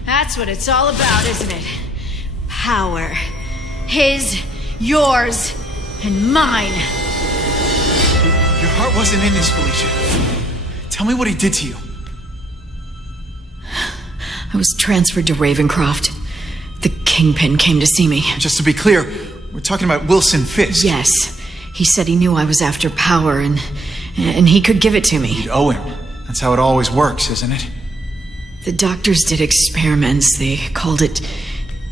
That's what it's all about, isn't it? Power. His, yours, and mine. Your heart wasn't in this, Felicia. Tell me what he did to you. I was transferred to Ravencroft. The Kingpin came to see me. Just to be clear, we're talking about Wilson Fisk. Yes. He said he knew I was after power and he could give it to me. You'd owe him. That's how it always works, isn't it? The doctors did experiments. They called it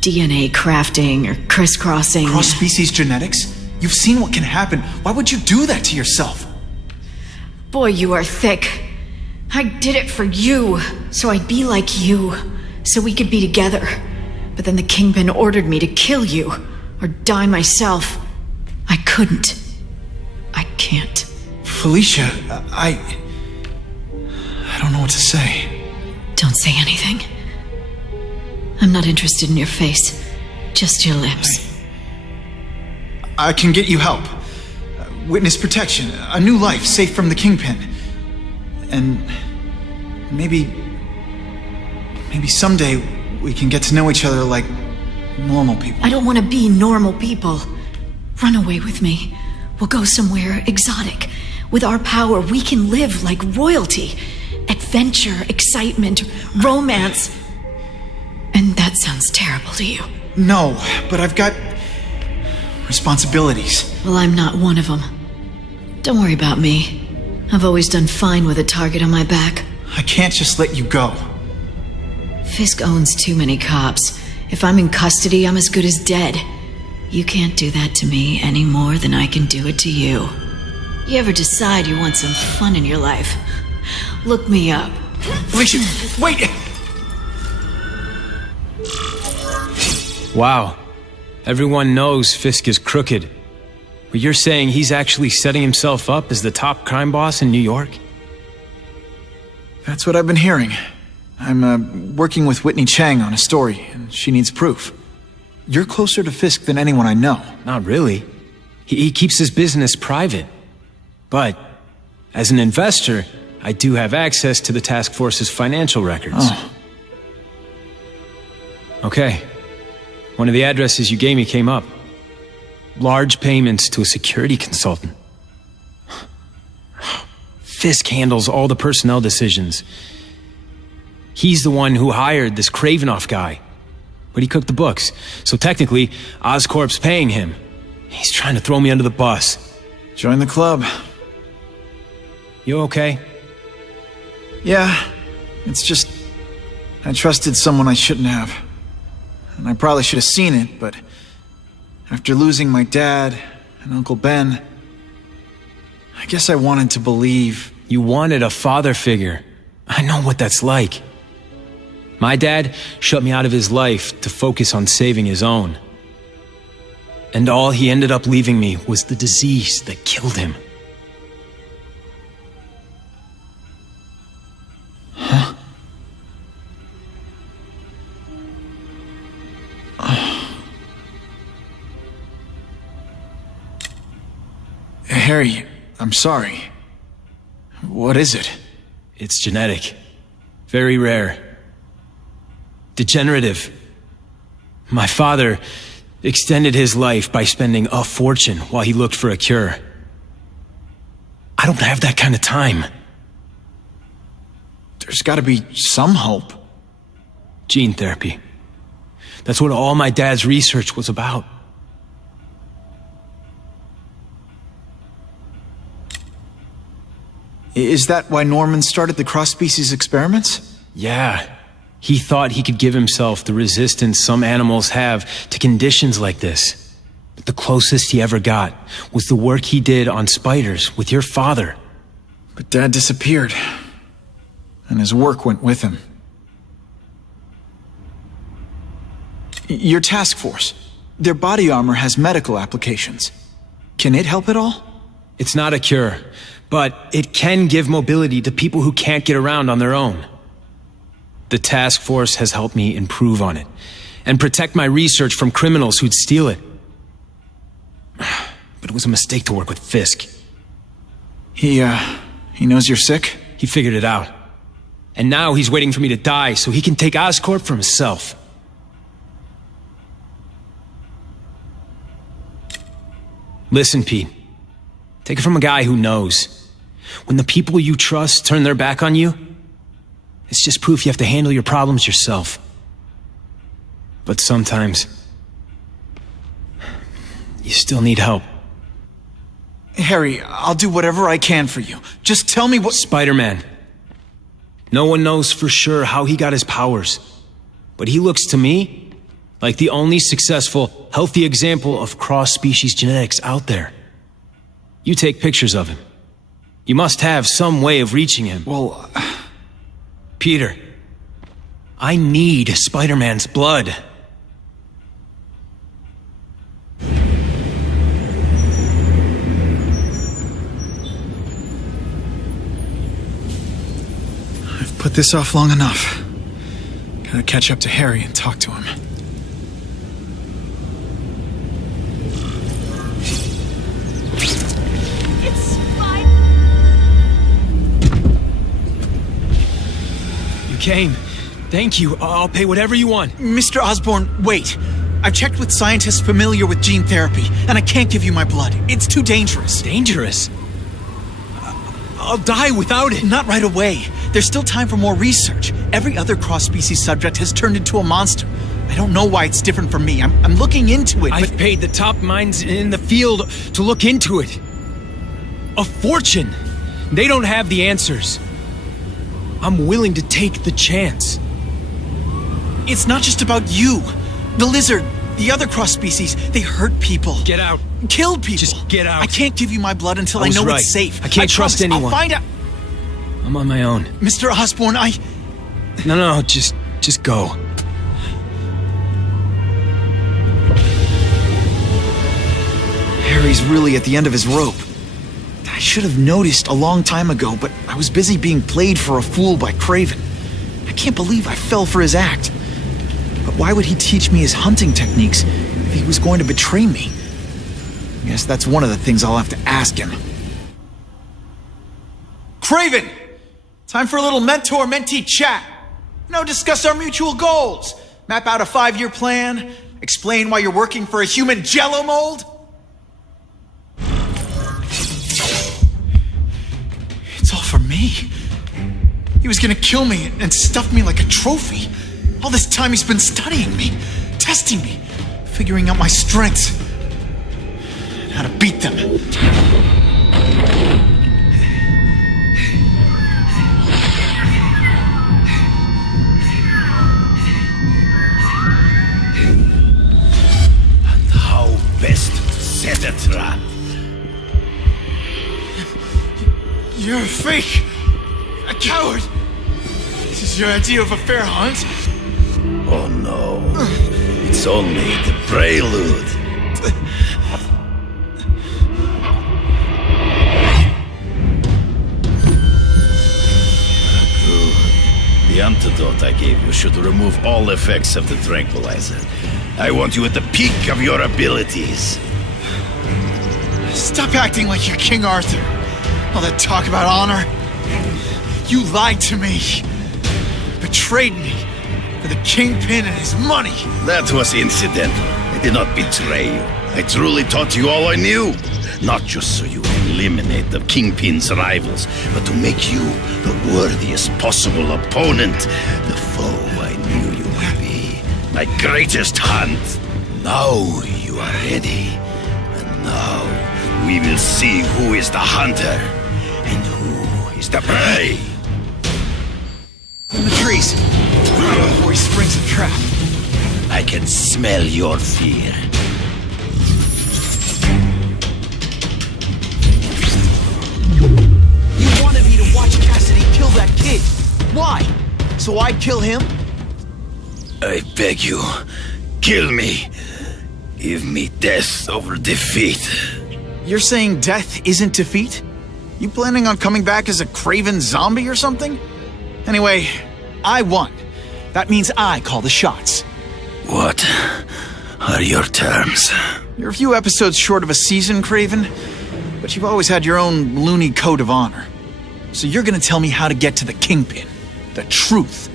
DNA crafting or crisscrossing. Cross-species genetics? You've seen what can happen. Why would you do that to yourself? Boy, you are thick. I did it for you, so I'd be like you, so we could be together. But then the Kingpin ordered me to kill you, or die myself. I couldn't. I can't. Felicia, I don't know what to say. Don't say anything. I'm not interested in your face, just your lips. I can get you help. Witness protection, a new life safe from the Kingpin. And maybe someday we can get to know each other like normal people. I don't want to be normal people. Run away with me. We'll go somewhere exotic. With our power, we can live like royalty. Adventure, excitement, romance. And that sounds terrible to you. No, but I've got responsibilities. Well, I'm not one of them. Don't worry about me. I've always done fine with a target on my back. I can't just let you go. Fisk owns too many cops. If I'm in custody, I'm as good as dead. You can't do that to me any more than I can do it to you. You ever decide you want some fun in your life? Look me up. Wait! Wow. Everyone knows Fisk is crooked. But you're saying he's actually setting himself up as the top crime boss in New York? That's what I've been hearing. I'm working with Whitney Chang on a story, and she needs proof. You're closer to Fisk than anyone I know. Not really. He keeps his business private. But, as an investor, I do have access to the task force's financial records. Oh. Okay. One of the addresses you gave me came up. Large payments to a security consultant. Fisk handles all the personnel decisions. He's the one who hired this Kravinoff guy. But he cooked the books, so technically, Oscorp's paying him. He's trying to throw me under the bus. Join the club. You okay? Yeah, it's just... I trusted someone I shouldn't have. And I probably should have seen it, but... after losing my dad and Uncle Ben... I guess I wanted to believe... You wanted a father figure. I know what that's like. My dad shut me out of his life to focus on saving his own. And all he ended up leaving me was the disease that killed him. Huh? Harry, I'm sorry. What is it? It's genetic. Very rare. Degenerative. My father extended his life by spending a fortune while he looked for a cure. I don't have that kind of time. There's gotta be some hope. Gene therapy. That's what all my dad's research was about. Is that why Norman started the cross-species experiments? Yeah. He thought he could give himself the resistance some animals have to conditions like this. But the closest he ever got was the work he did on spiders with your father. But Dad disappeared, and his work went with him. Your task force, their body armor has medical applications. Can it help at all? It's not a cure, but it can give mobility to people who can't get around on their own. The task force has helped me improve on it, and protect my research from criminals who'd steal it. But it was a mistake to work with Fisk. He knows you're sick? He figured it out. And now he's waiting for me to die so he can take Oscorp for himself. Listen, Pete. Take it from a guy who knows. When the people you trust turn their back on you, it's just proof you have to handle your problems yourself. But sometimes, you still need help. Harry, I'll do whatever I can for you. Just tell me what— Spider-Man. No one knows for sure how he got his powers. But he looks to me like the only successful, healthy example of cross-species genetics out there. You take pictures of him. You must have some way of reaching him. Well, Peter, I need Spider-Man's blood. I've put this off long enough. Gotta catch up to Harry and talk to him. It's fine. You came. Thank you. I'll pay whatever you want. Mr. Osborn, wait. I've checked with scientists familiar with gene therapy, and I can't give you my blood. It's too dangerous. Dangerous? I'll die without it. Not right away. There's still time for more research. Every other cross-species subject has turned into a monster. I don't know why it's different from me. I'm looking into it, I've paid the top minds in the field to look into it. A fortune. They don't have the answers. I'm willing to take the chance. It's not just about you. The lizard, the other cross-species, they hurt people. Get out. Kill people. Just get out. I can't give you my blood until I know right. it's safe. I can't trust anyone. I'll find out. I'm on my own. Mr. Osborn, No, just go. Harry's really at the end of his rope. I should have noticed a long time ago, but I was busy being played for a fool by Craven. I can't believe I fell for his act. But why would he teach me his hunting techniques if he was going to betray me? I guess that's one of the things I'll have to ask him. Craven! Time for a little mentor-mentee chat. Discuss our mutual goals. Map out a 5-year plan. Explain why you're working for a human jello mold. It's all for me. He was gonna kill me and stuff me like a trophy. All this time he's been studying me, testing me, figuring out my strengths, and how to beat them. And how best to set a trap. You're a fake! A coward! This is your idea of a fair hunt? Oh no. It's only the prelude. Good. The antidote I gave you should remove all effects of the tranquilizer. I want you at the peak of your abilities. Stop acting like you're King Arthur. All that talk about honor. You lied to me. Betrayed me. For the Kingpin and his money. That was incidental. I did not betray you. I truly taught you all I knew. Not just so you eliminate the Kingpin's rivals, but to make you the worthiest possible opponent. The foe I knew you would be. My greatest hunt. Now you are ready. And now we will see who is the hunter and who is the prey. In the trees. Before he springs a trap. I can smell your fear. so I'd kill him? I beg you, kill me. Give me death over defeat. You're saying death isn't defeat? You planning on coming back as a craven zombie or something? Anyway, I won. That means I call the shots. What are your terms? You're a few episodes short of a season, Craven, but you've always had your own loony code of honor. So you're gonna tell me how to get to the Kingpin, the truth,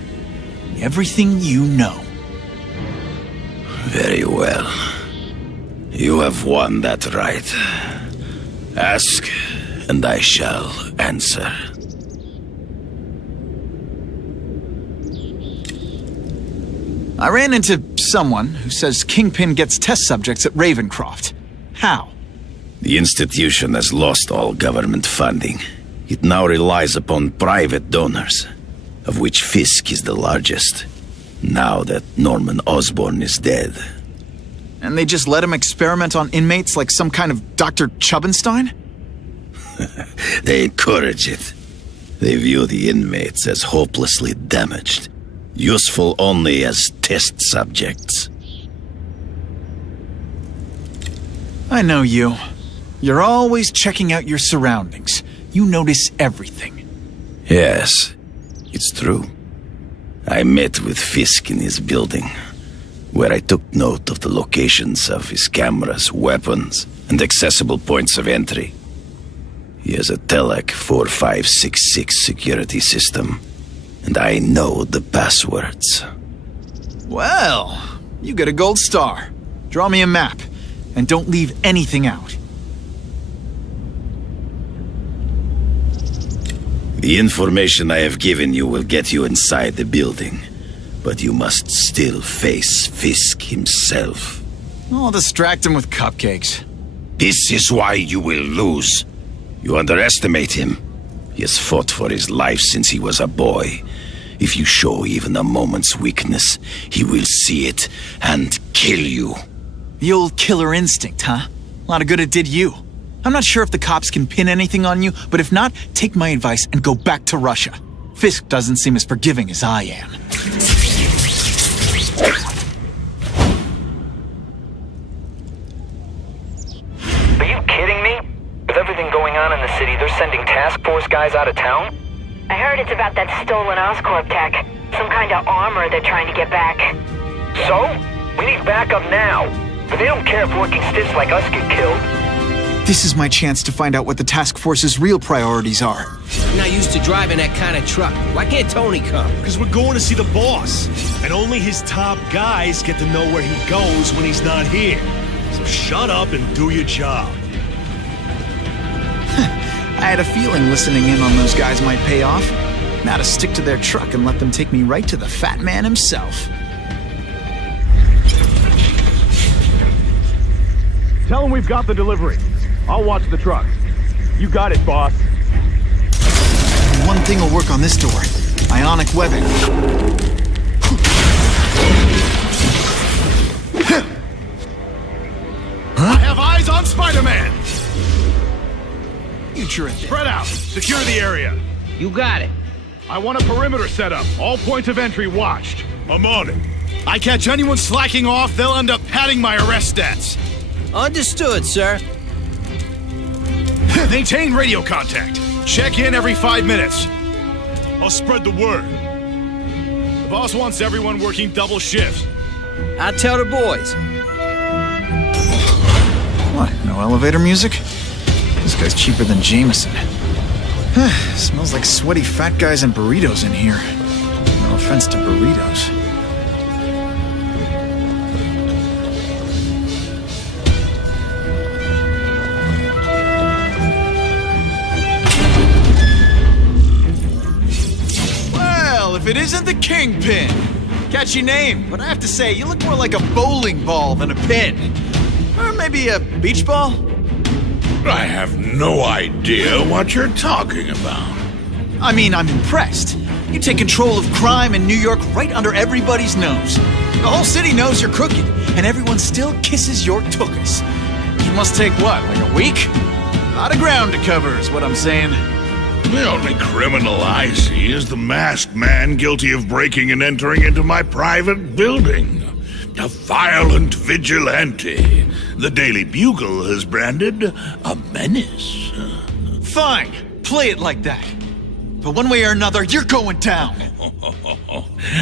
everything you know. Very well. You have won that right. Ask, and I shall answer. I ran into someone who says Kingpin gets test subjects at Ravencroft. How? The institution has lost all government funding. It now relies upon private donors, of which Fisk is the largest, now that Norman Osborn is dead. And they just let him experiment on inmates like some kind of Dr. Chubbenstein? They encourage it. They view the inmates as hopelessly damaged, useful only as test subjects. I know you. You're always checking out your surroundings. You notice everything. Yes, it's true. I met with Fisk in his building, where I took note of the locations of his cameras, weapons, and accessible points of entry. He has a Telec 4566 security system, and I know the passwords. Well, you get a gold star. Draw me a map, and don't leave anything out. The information I have given you will get you inside the building, but you must still face Fisk himself. I'll distract him with cupcakes. This is why you will lose. You underestimate him. He has fought for his life since he was a boy. If you show even a moment's weakness, he will see it and kill you. The old killer instinct, huh? A lot of good it did you. I'm not sure if the cops can pin anything on you, but if not, take my advice and go back to Russia. Fisk doesn't seem as forgiving as I am. Are you kidding me? With everything going on in the city, they're sending task force guys out of town? I heard it's about that stolen Oscorp tech. Some kind of armor they're trying to get back. So? We need backup now. But they don't care if working stiffs like us get killed. This is my chance to find out what the task force's real priorities are. I'm not used to driving that kind of truck. Why can't Tony come? Because we're going to see the boss. And only his top guys get to know where he goes when he's not here. So shut up and do your job. I had a feeling listening in on those guys might pay off. Now to stick to their truck and let them take me right to the fat man himself. Tell him we've got the delivery. I'll watch the truck. You got it, boss. One thing will work on this door. Ionic webbing. I have eyes on Spider-Man! Spread out. Secure the area. You got it. I want a perimeter set up. All points of entry watched. I'm on it. I catch anyone slacking off, they'll end up padding my arrest stats. Understood, sir. Maintain radio contact. Check in every 5 minutes. I'll spread the word. The boss wants everyone working double shifts. I'll tell the boys. What, no elevator music? This guy's cheaper than Jameson. Smells like sweaty fat guys and burritos in here. No offense to burritos. Well, if it isn't the Kingpin. Catchy name, but I have to say, you look more like a bowling ball than a pin. Or maybe a beach ball? I have no idea what you're talking about. I mean, I'm impressed. You take control of crime in New York right under everybody's nose. The whole city knows you're crooked, and everyone still kisses your tuchus. It must take what, like a week? A lot of ground to cover is what I'm saying. The only criminal I see is the masked man guilty of breaking and entering into my private building. A violent vigilante. The Daily Bugle has branded a menace. Fine, play it like that. But one way or another, you're going down.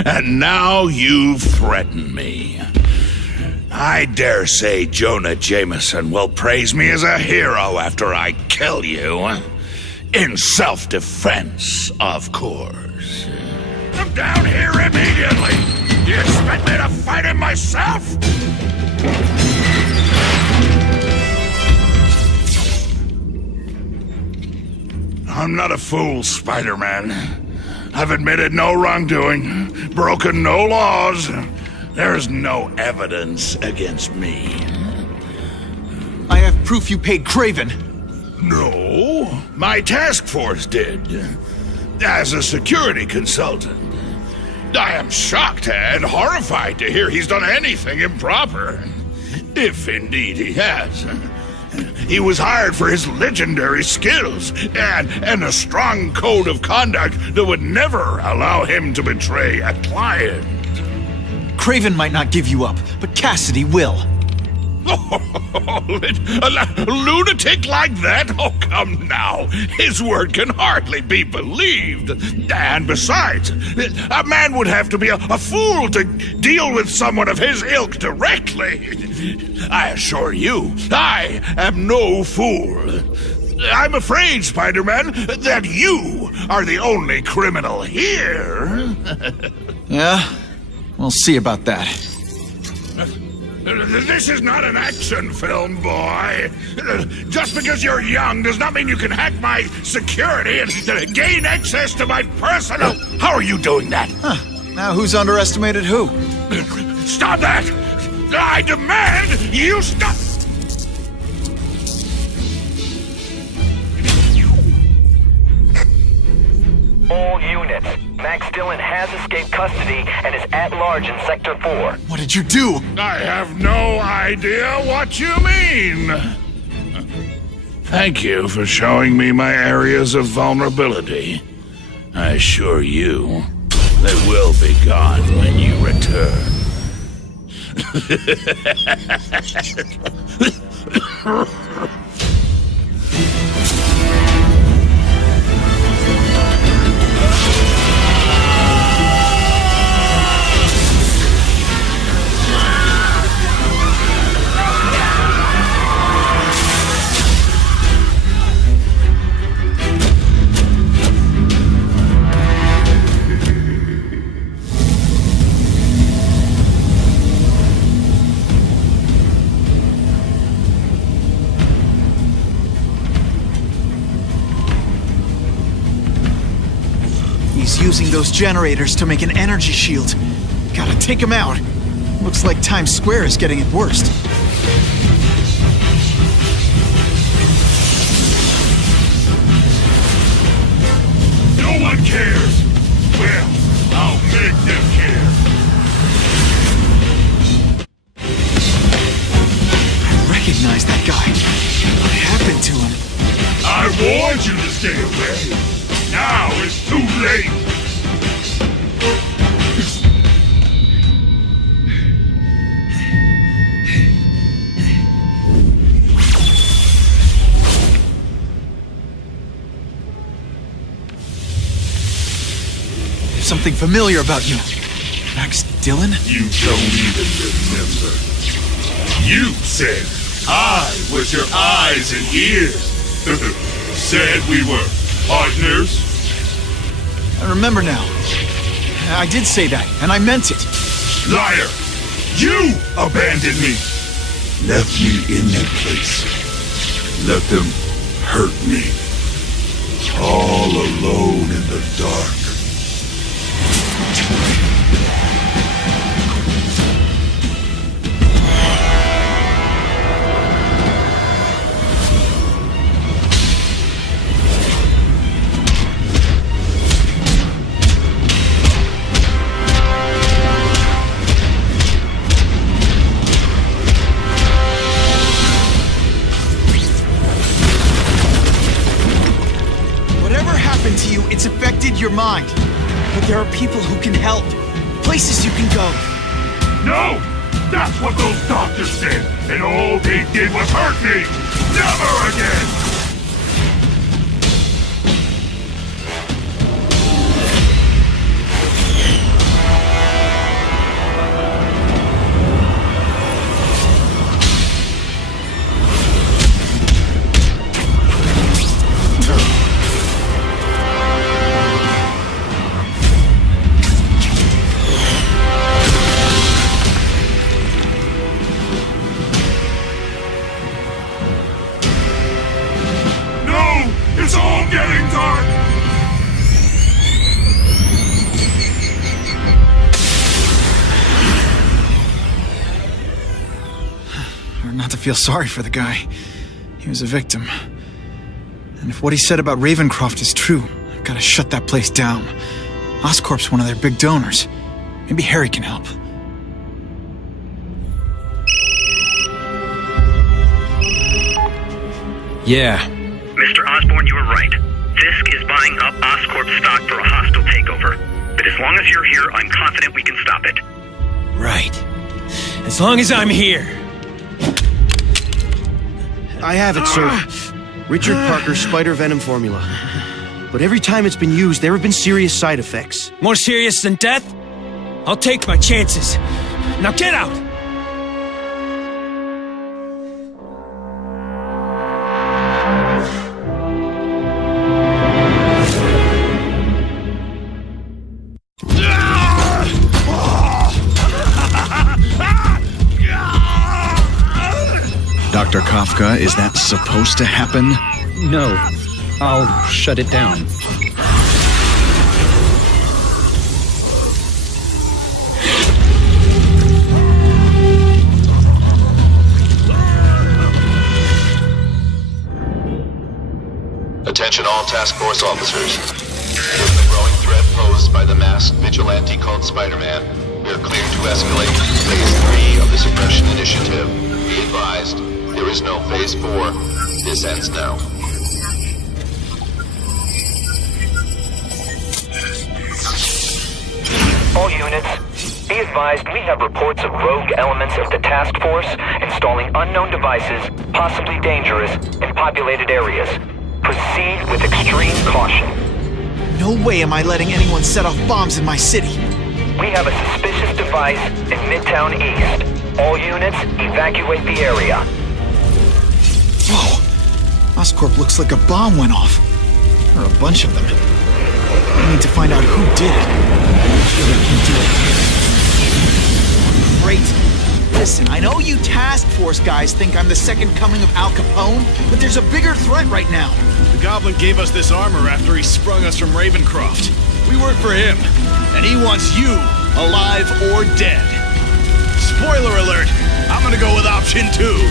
And now you threaten me. I dare say Jonah Jameson will praise me as a hero after I kill you. In self-defense, of course. I'm down here immediately. You expect me to fight him myself? I'm not a fool, Spider-Man. I've admitted no wrongdoing, broken no laws. There's no evidence against me. I have proof you paid Craven. No, my task force did. As a security consultant. I am shocked and horrified to hear he's done anything improper. If indeed he has. He was hired for his legendary skills and a strong code of conduct that would never allow him to betray a client. Craven might not give you up, but Cassidy will. A lunatic like that? Oh, come now. His word can hardly be believed. And besides, a man would have to be a fool to deal with someone of his ilk directly. I assure you, I am no fool. I'm afraid, Spider-Man, that you are the only criminal here. Yeah? We'll see about that. This is not an action film, boy. Just because you're young does not mean you can hack my security and gain access to my personal... How are you doing that? Huh. Now who's underestimated who? Stop that! I demand you stop... All units. Max Dillon has escaped custody and is at large in Sector 4. What did you do? I have no idea what you mean. Thank you for showing me my areas of vulnerability. I assure you, they will be gone when you return. He's using those generators to make an energy shield. Gotta take him out. Looks like Times Square is getting it worst. No one cares. Well, I'll make them care. I recognize that guy. What happened to him? I warned you to stay away. Now it's too late. There's something familiar about you. Max Dillon? You don't even remember. You said I was your eyes and ears. Said we were partners? I remember now. I did say that, and I meant it. Liar! You abandoned me! Left me in that place. Let them hurt me. All alone in the dark. But there are people who can help. Places you can go. No! That's what those doctors said, and all they did was hurt me! Never again! It's all getting dark! Hard not to feel sorry for the guy. He was a victim. And if what he said about Ravencroft is true, I've got to shut that place down. Oscorp's one of their big donors. Maybe Harry can help. Yeah. Mr. Osborn, you were right. Fisk is buying up Oscorp stock for a hostile takeover. But as long as you're here, I'm confident we can stop it. Right. As long as I'm here. I have it, sir. Richard Parker's spider venom formula. But every time it's been used, there have been serious side effects. More serious than death? I'll take my chances. Now get out! Dr. Kafka, is that supposed to happen? No. I'll shut it down. Attention all task force officers. Given the growing threat posed by the masked vigilante called Spider-Man, we are cleared to escalate Phase 3 of the Suppression Initiative. Be advised, there is no Phase 4. This ends now. All units, be advised we have reports of rogue elements of the task force installing unknown devices, possibly dangerous, in populated areas. Proceed with extreme caution. No way am I letting anyone set off bombs in my city. We have a suspicious device in Midtown East. All units, evacuate the area. Whoa! Oscorp looks like a bomb went off. Or a bunch of them. I need to find out who did it. I'm sure I can do it. Great. Listen, I know you task force guys think I'm the second coming of Al Capone, but there's a bigger threat right now. The Goblin gave us this armor after he sprung us from Ravencroft. We work for him, and he wants you alive or dead. Spoiler alert, I'm gonna go with option 2.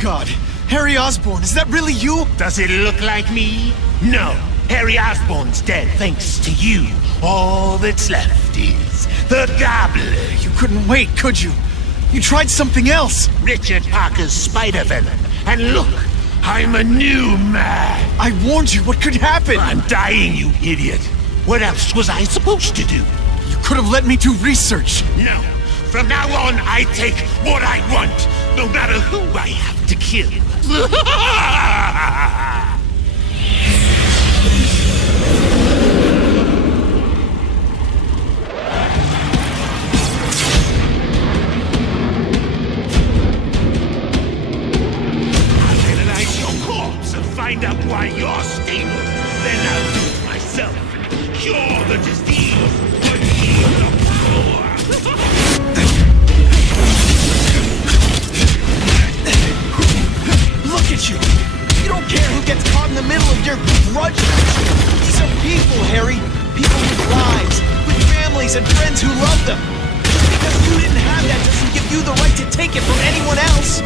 God, Harry Osborn, is that really you? Does it look like me? No, Harry Osborn's dead thanks to you. All that's left is the Goblin. You couldn't wait, could you? You tried something else. Richard Parker's spider venom. And look, I'm a new man. I warned you, what could happen? I'm dying, you idiot. What else was I supposed to do? You could have let me do research. No, from now on, I take what I want, no matter who I have to kill. Find out why you're stable. Then I'll do it myself and cure the disease, but heal the power. Look at you. You don't care who gets caught in the middle of your grudge match. These are people, Harry. People with lives, with families and friends who love them. Just because you didn't have that doesn't give you the right to take it from anyone else.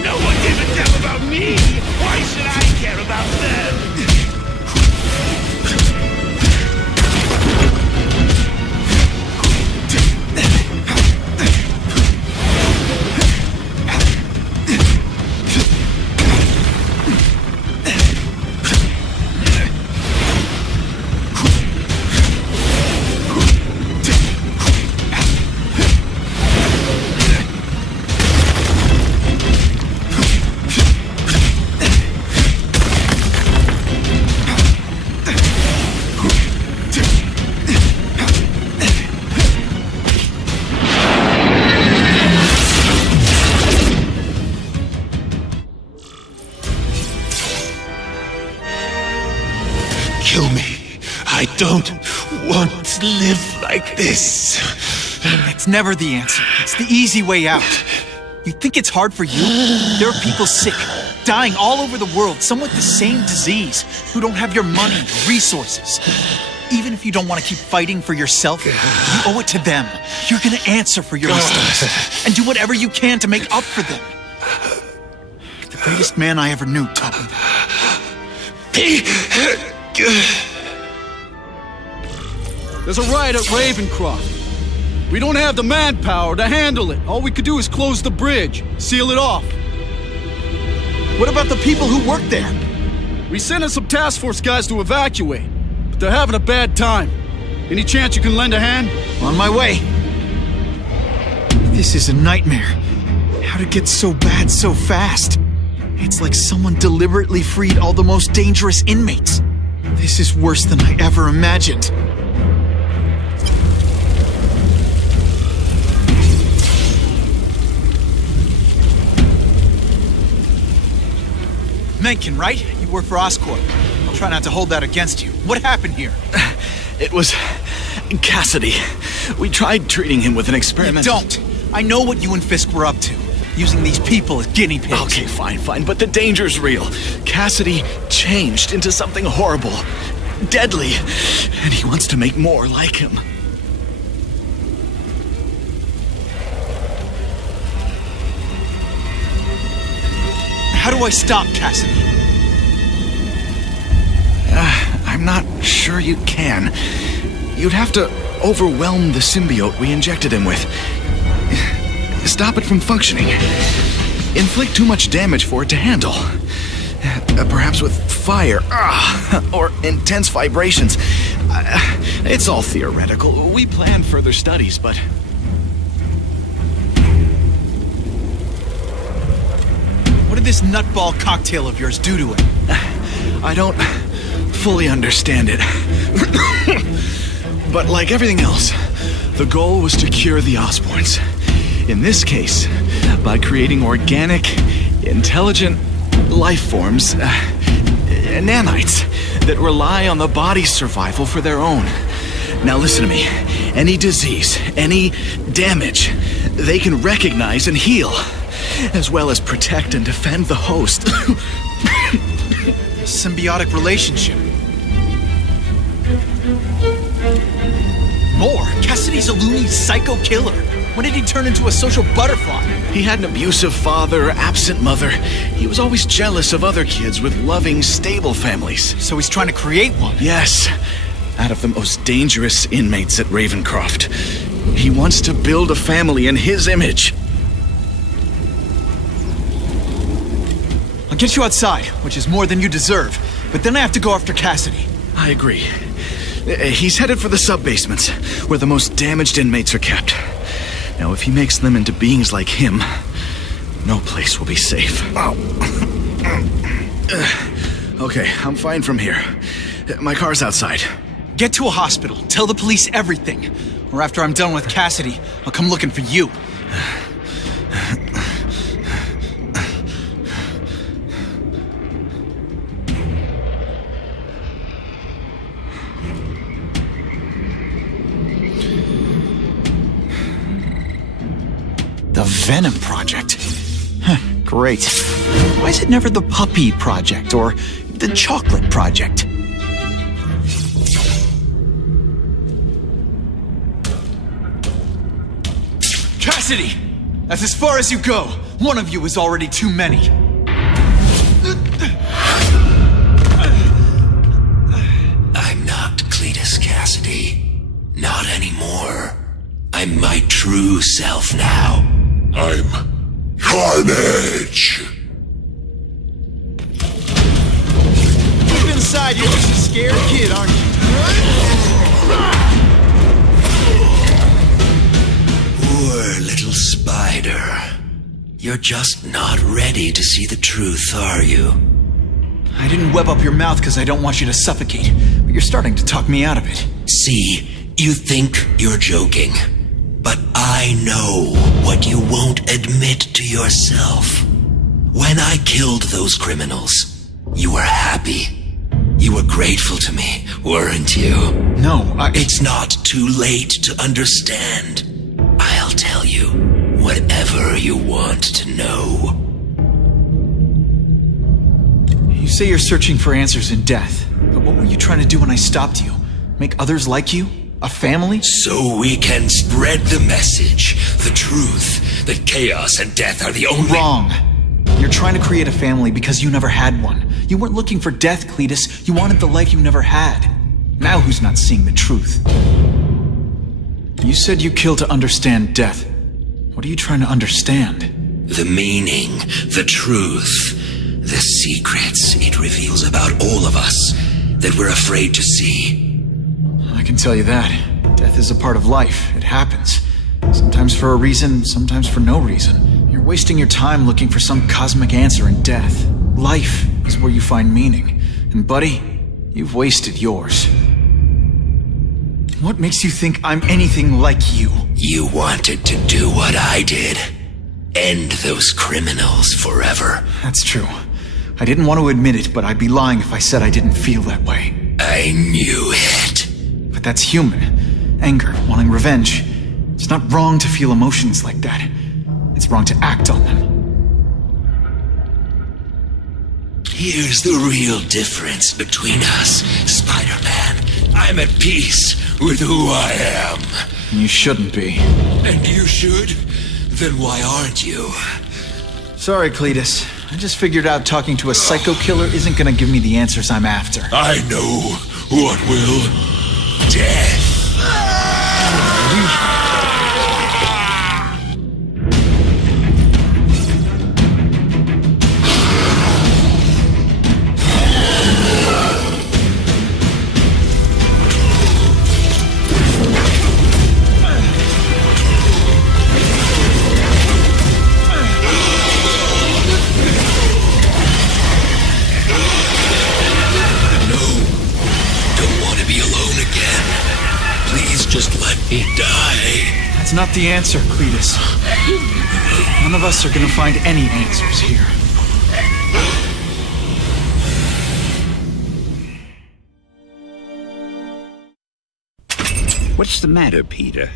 No one gave a damn about me! Why should I care about them? must live like this. It's never the answer. It's the easy way out. You think it's hard for you? There are people sick, dying all over the world, some with the same disease, who don't have your money, resources. Even if you don't want to keep fighting for yourself, you owe it to them. You're gonna answer for your mistakes, and do whatever you can to make up for them. The greatest man I ever knew taught me that. There's a riot at Ravencroft. We don't have the manpower to handle it. All we could do is close the bridge, seal it off. What about the people who work there? We sent in some task force guys to evacuate, but they're having a bad time. Any chance you can lend a hand? On my way. This is a nightmare. How to get so bad so fast? It's like someone deliberately freed all the most dangerous inmates. This is worse than I ever imagined. Mencken, right? You work for Oscorp. I'll try not to hold that against you. What happened here? It was Cassidy. We tried treating him with an experiment. Don't! I know what you and Fisk were up to. Using these people as guinea pigs. Okay, fine, but the danger's real. Cassidy changed into something horrible, deadly, and he wants to make more like him. How do I stop Cassidy? I'm not sure you can. You'd have to overwhelm the symbiote we injected him with. Stop it from functioning. Inflict too much damage for it to handle. Perhaps with fire, or intense vibrations. It's all theoretical. We plan further studies, but... What did this nutball cocktail of yours do to him? I don't fully understand it. But like everything else, the goal was to cure the Osborns. In this case, by creating organic, intelligent life forms, nanites, that rely on the body's survival for their own. Now listen to me. Any disease, any damage, they can recognize and heal, as well as protect and defend the host. Symbiotic relationship. More? Cassidy's a loony psycho killer. When did he turn into a social butterfly? He had an abusive father, absent mother. He was always jealous of other kids with loving, stable families. So he's trying to create one? Yes. Out of the most dangerous inmates at Ravencroft. He wants to build a family in his image. I'll get you outside, which is more than you deserve. But then I have to go after Cassidy. I agree. He's headed for the sub-basements, where the most damaged inmates are kept. Now, if he makes them into beings like him, no place will be safe. Okay, I'm fine from here. My car's outside. Get to a hospital. Tell the police everything. Or after I'm done with Cassidy, I'll come looking for you. The Venom Project. Great. Why is it never the Puppy Project or the Chocolate Project? Cassidy! That's as far as you go. One of you is already too many. I'm not Cletus Cassidy. Not anymore. I'm my true self now. I'm Carnage. Deep inside, you're just a scared kid, aren't you? Poor little spider. You're just not ready to see the truth, are you? I didn't web up your mouth because I don't want you to suffocate, but you're starting to talk me out of it. See, you think you're joking. But I know what you won't admit to yourself. When I killed those criminals, you were happy. You were grateful to me, weren't you? No, It's not too late to understand. I'll tell you whatever you want to know. You say you're searching for answers in death, but what were you trying to do when I stopped you? Make others like you? A family? So we can spread the message, the truth, that chaos and death are the only— Wrong. You're trying to create a family because you never had one. You weren't looking for death, Cletus. You wanted the life you never had. Now who's not seeing the truth? You said you killed to understand death. What are you trying to understand? The meaning, the truth, the secrets it reveals about all of us that we're afraid to see. I can tell you that. Death is a part of life. It happens. Sometimes for a reason, sometimes for no reason. You're wasting your time looking for some cosmic answer in death. Life is where you find meaning. And buddy, you've wasted yours. What makes you think I'm anything like you? You wanted to do what I did. End those criminals forever. That's true. I didn't want to admit it, but I'd be lying if I said I didn't feel that way. I knew it. But that's human. Anger, wanting revenge. It's not wrong to feel emotions like that. It's wrong to act on them. Here's the real difference between us, Spider-Man. I'm at peace with who I am. You shouldn't be. And you should? Then why aren't you? Sorry, Cletus. I just figured out talking to a psycho killer isn't gonna give me the answers I'm after. I know what will. Death. That's not the answer, Cletus. None of us are gonna find any answers here. What's the matter, Peter?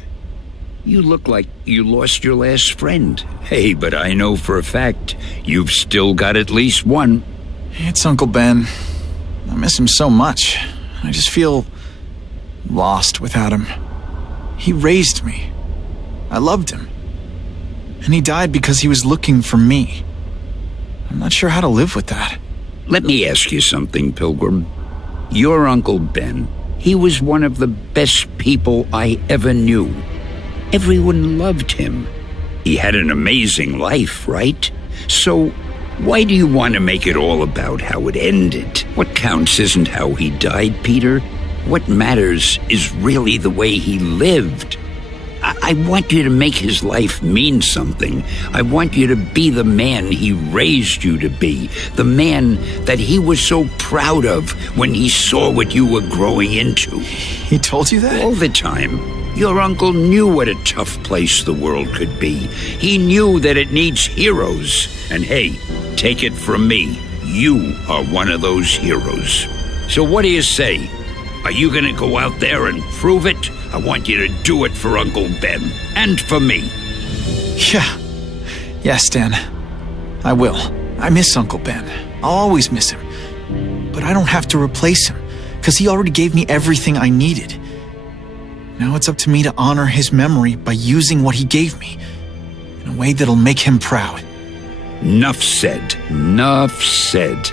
You look like you lost your last friend. Hey, but I know for a fact you've still got at least one. It's Uncle Ben. I miss him so much. I just feel lost without him. He raised me. I loved him. And he died because he was looking for me. I'm not sure how to live with that. Let me ask you something, Pilgrim. Your Uncle Ben, he was one of the best people I ever knew. Everyone loved him. He had an amazing life, right? So, why do you want to make it all about how it ended? What counts isn't how he died, Peter. What matters is really the way he lived. I want you to make his life mean something. I want you to be the man he raised you to be. The man that he was so proud of when he saw what you were growing into. He told you that? All the time. Your uncle knew what a tough place the world could be. He knew that it needs heroes. And hey, take it from me, you are one of those heroes. So what do you say? Are you gonna go out there and prove it? I want you to do it for Uncle Ben, and for me. Yeah. Yes, Dan. I will. I miss Uncle Ben. I'll always miss him. But I don't have to replace him, because he already gave me everything I needed. Now it's up to me to honor his memory by using what he gave me, in a way that'll make him proud. Nuff said. Nuff said.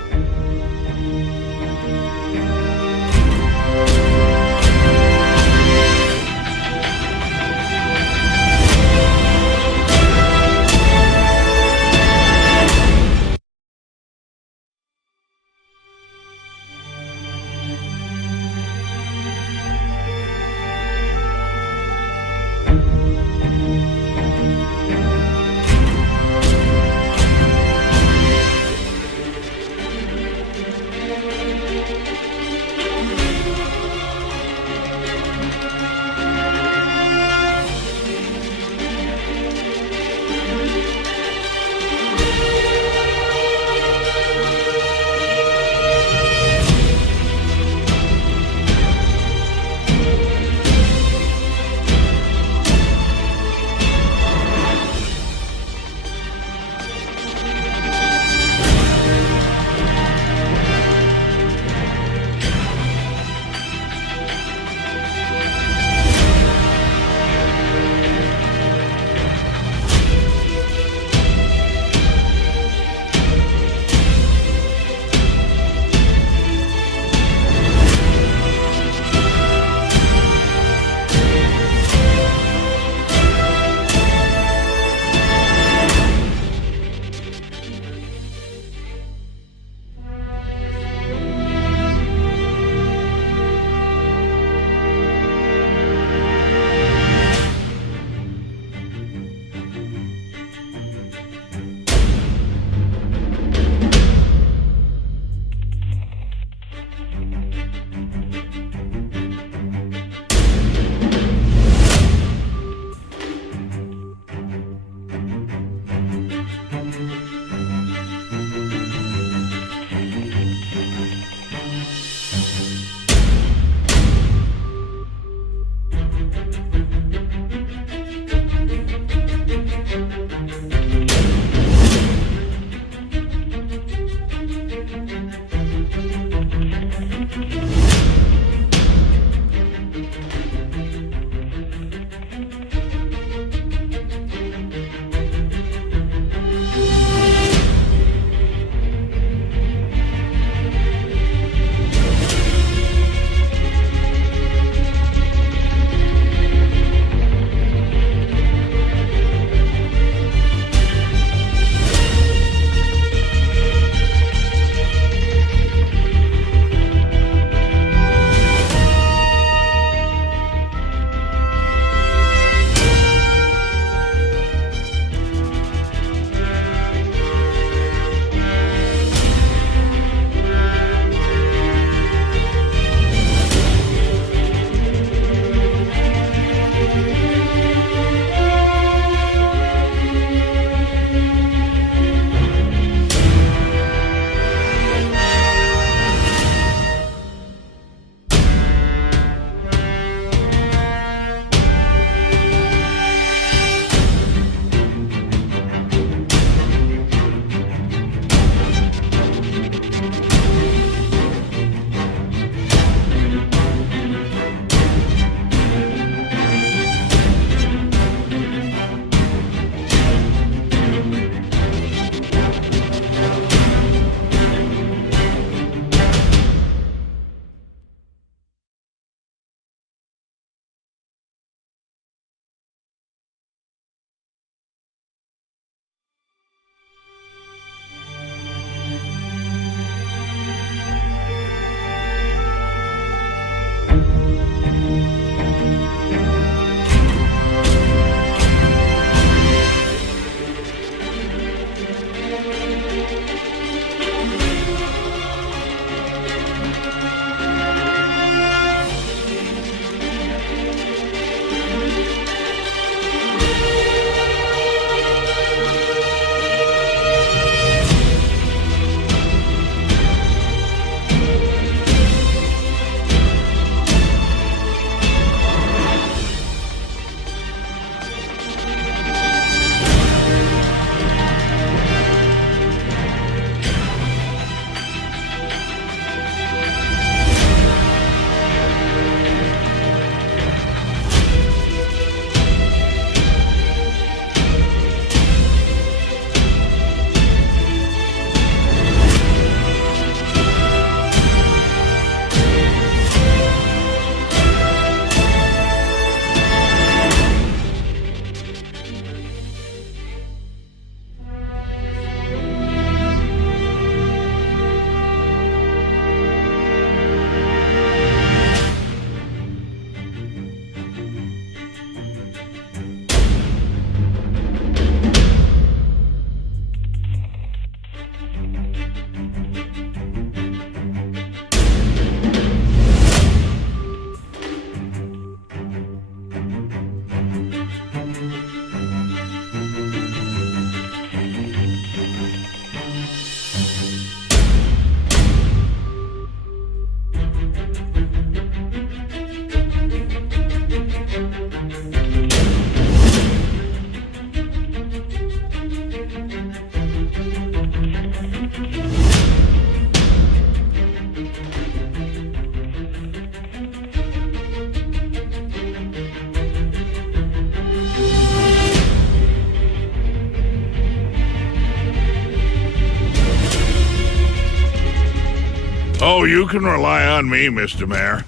Oh, you can rely on me, Mr. Mayor.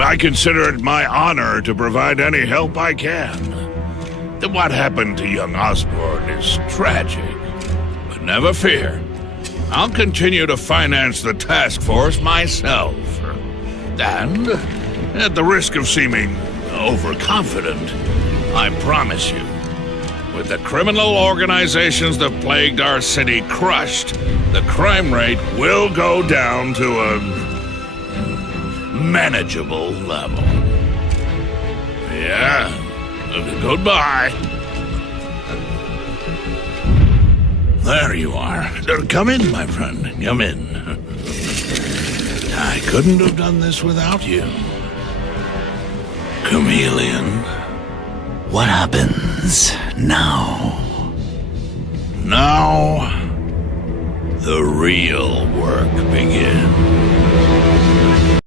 I consider it my honor to provide any help I can. What happened to young Osborn is tragic, but never fear. I'll continue to finance the task force myself. And, at the risk of seeming overconfident, I promise you, with the criminal organizations that plagued our city crushed, the crime rate will go down to a manageable level. Yeah, goodbye. There you are. Come in, my friend. Come in. I couldn't have done this without you. Chameleon. What happens now? Now, the real work begins.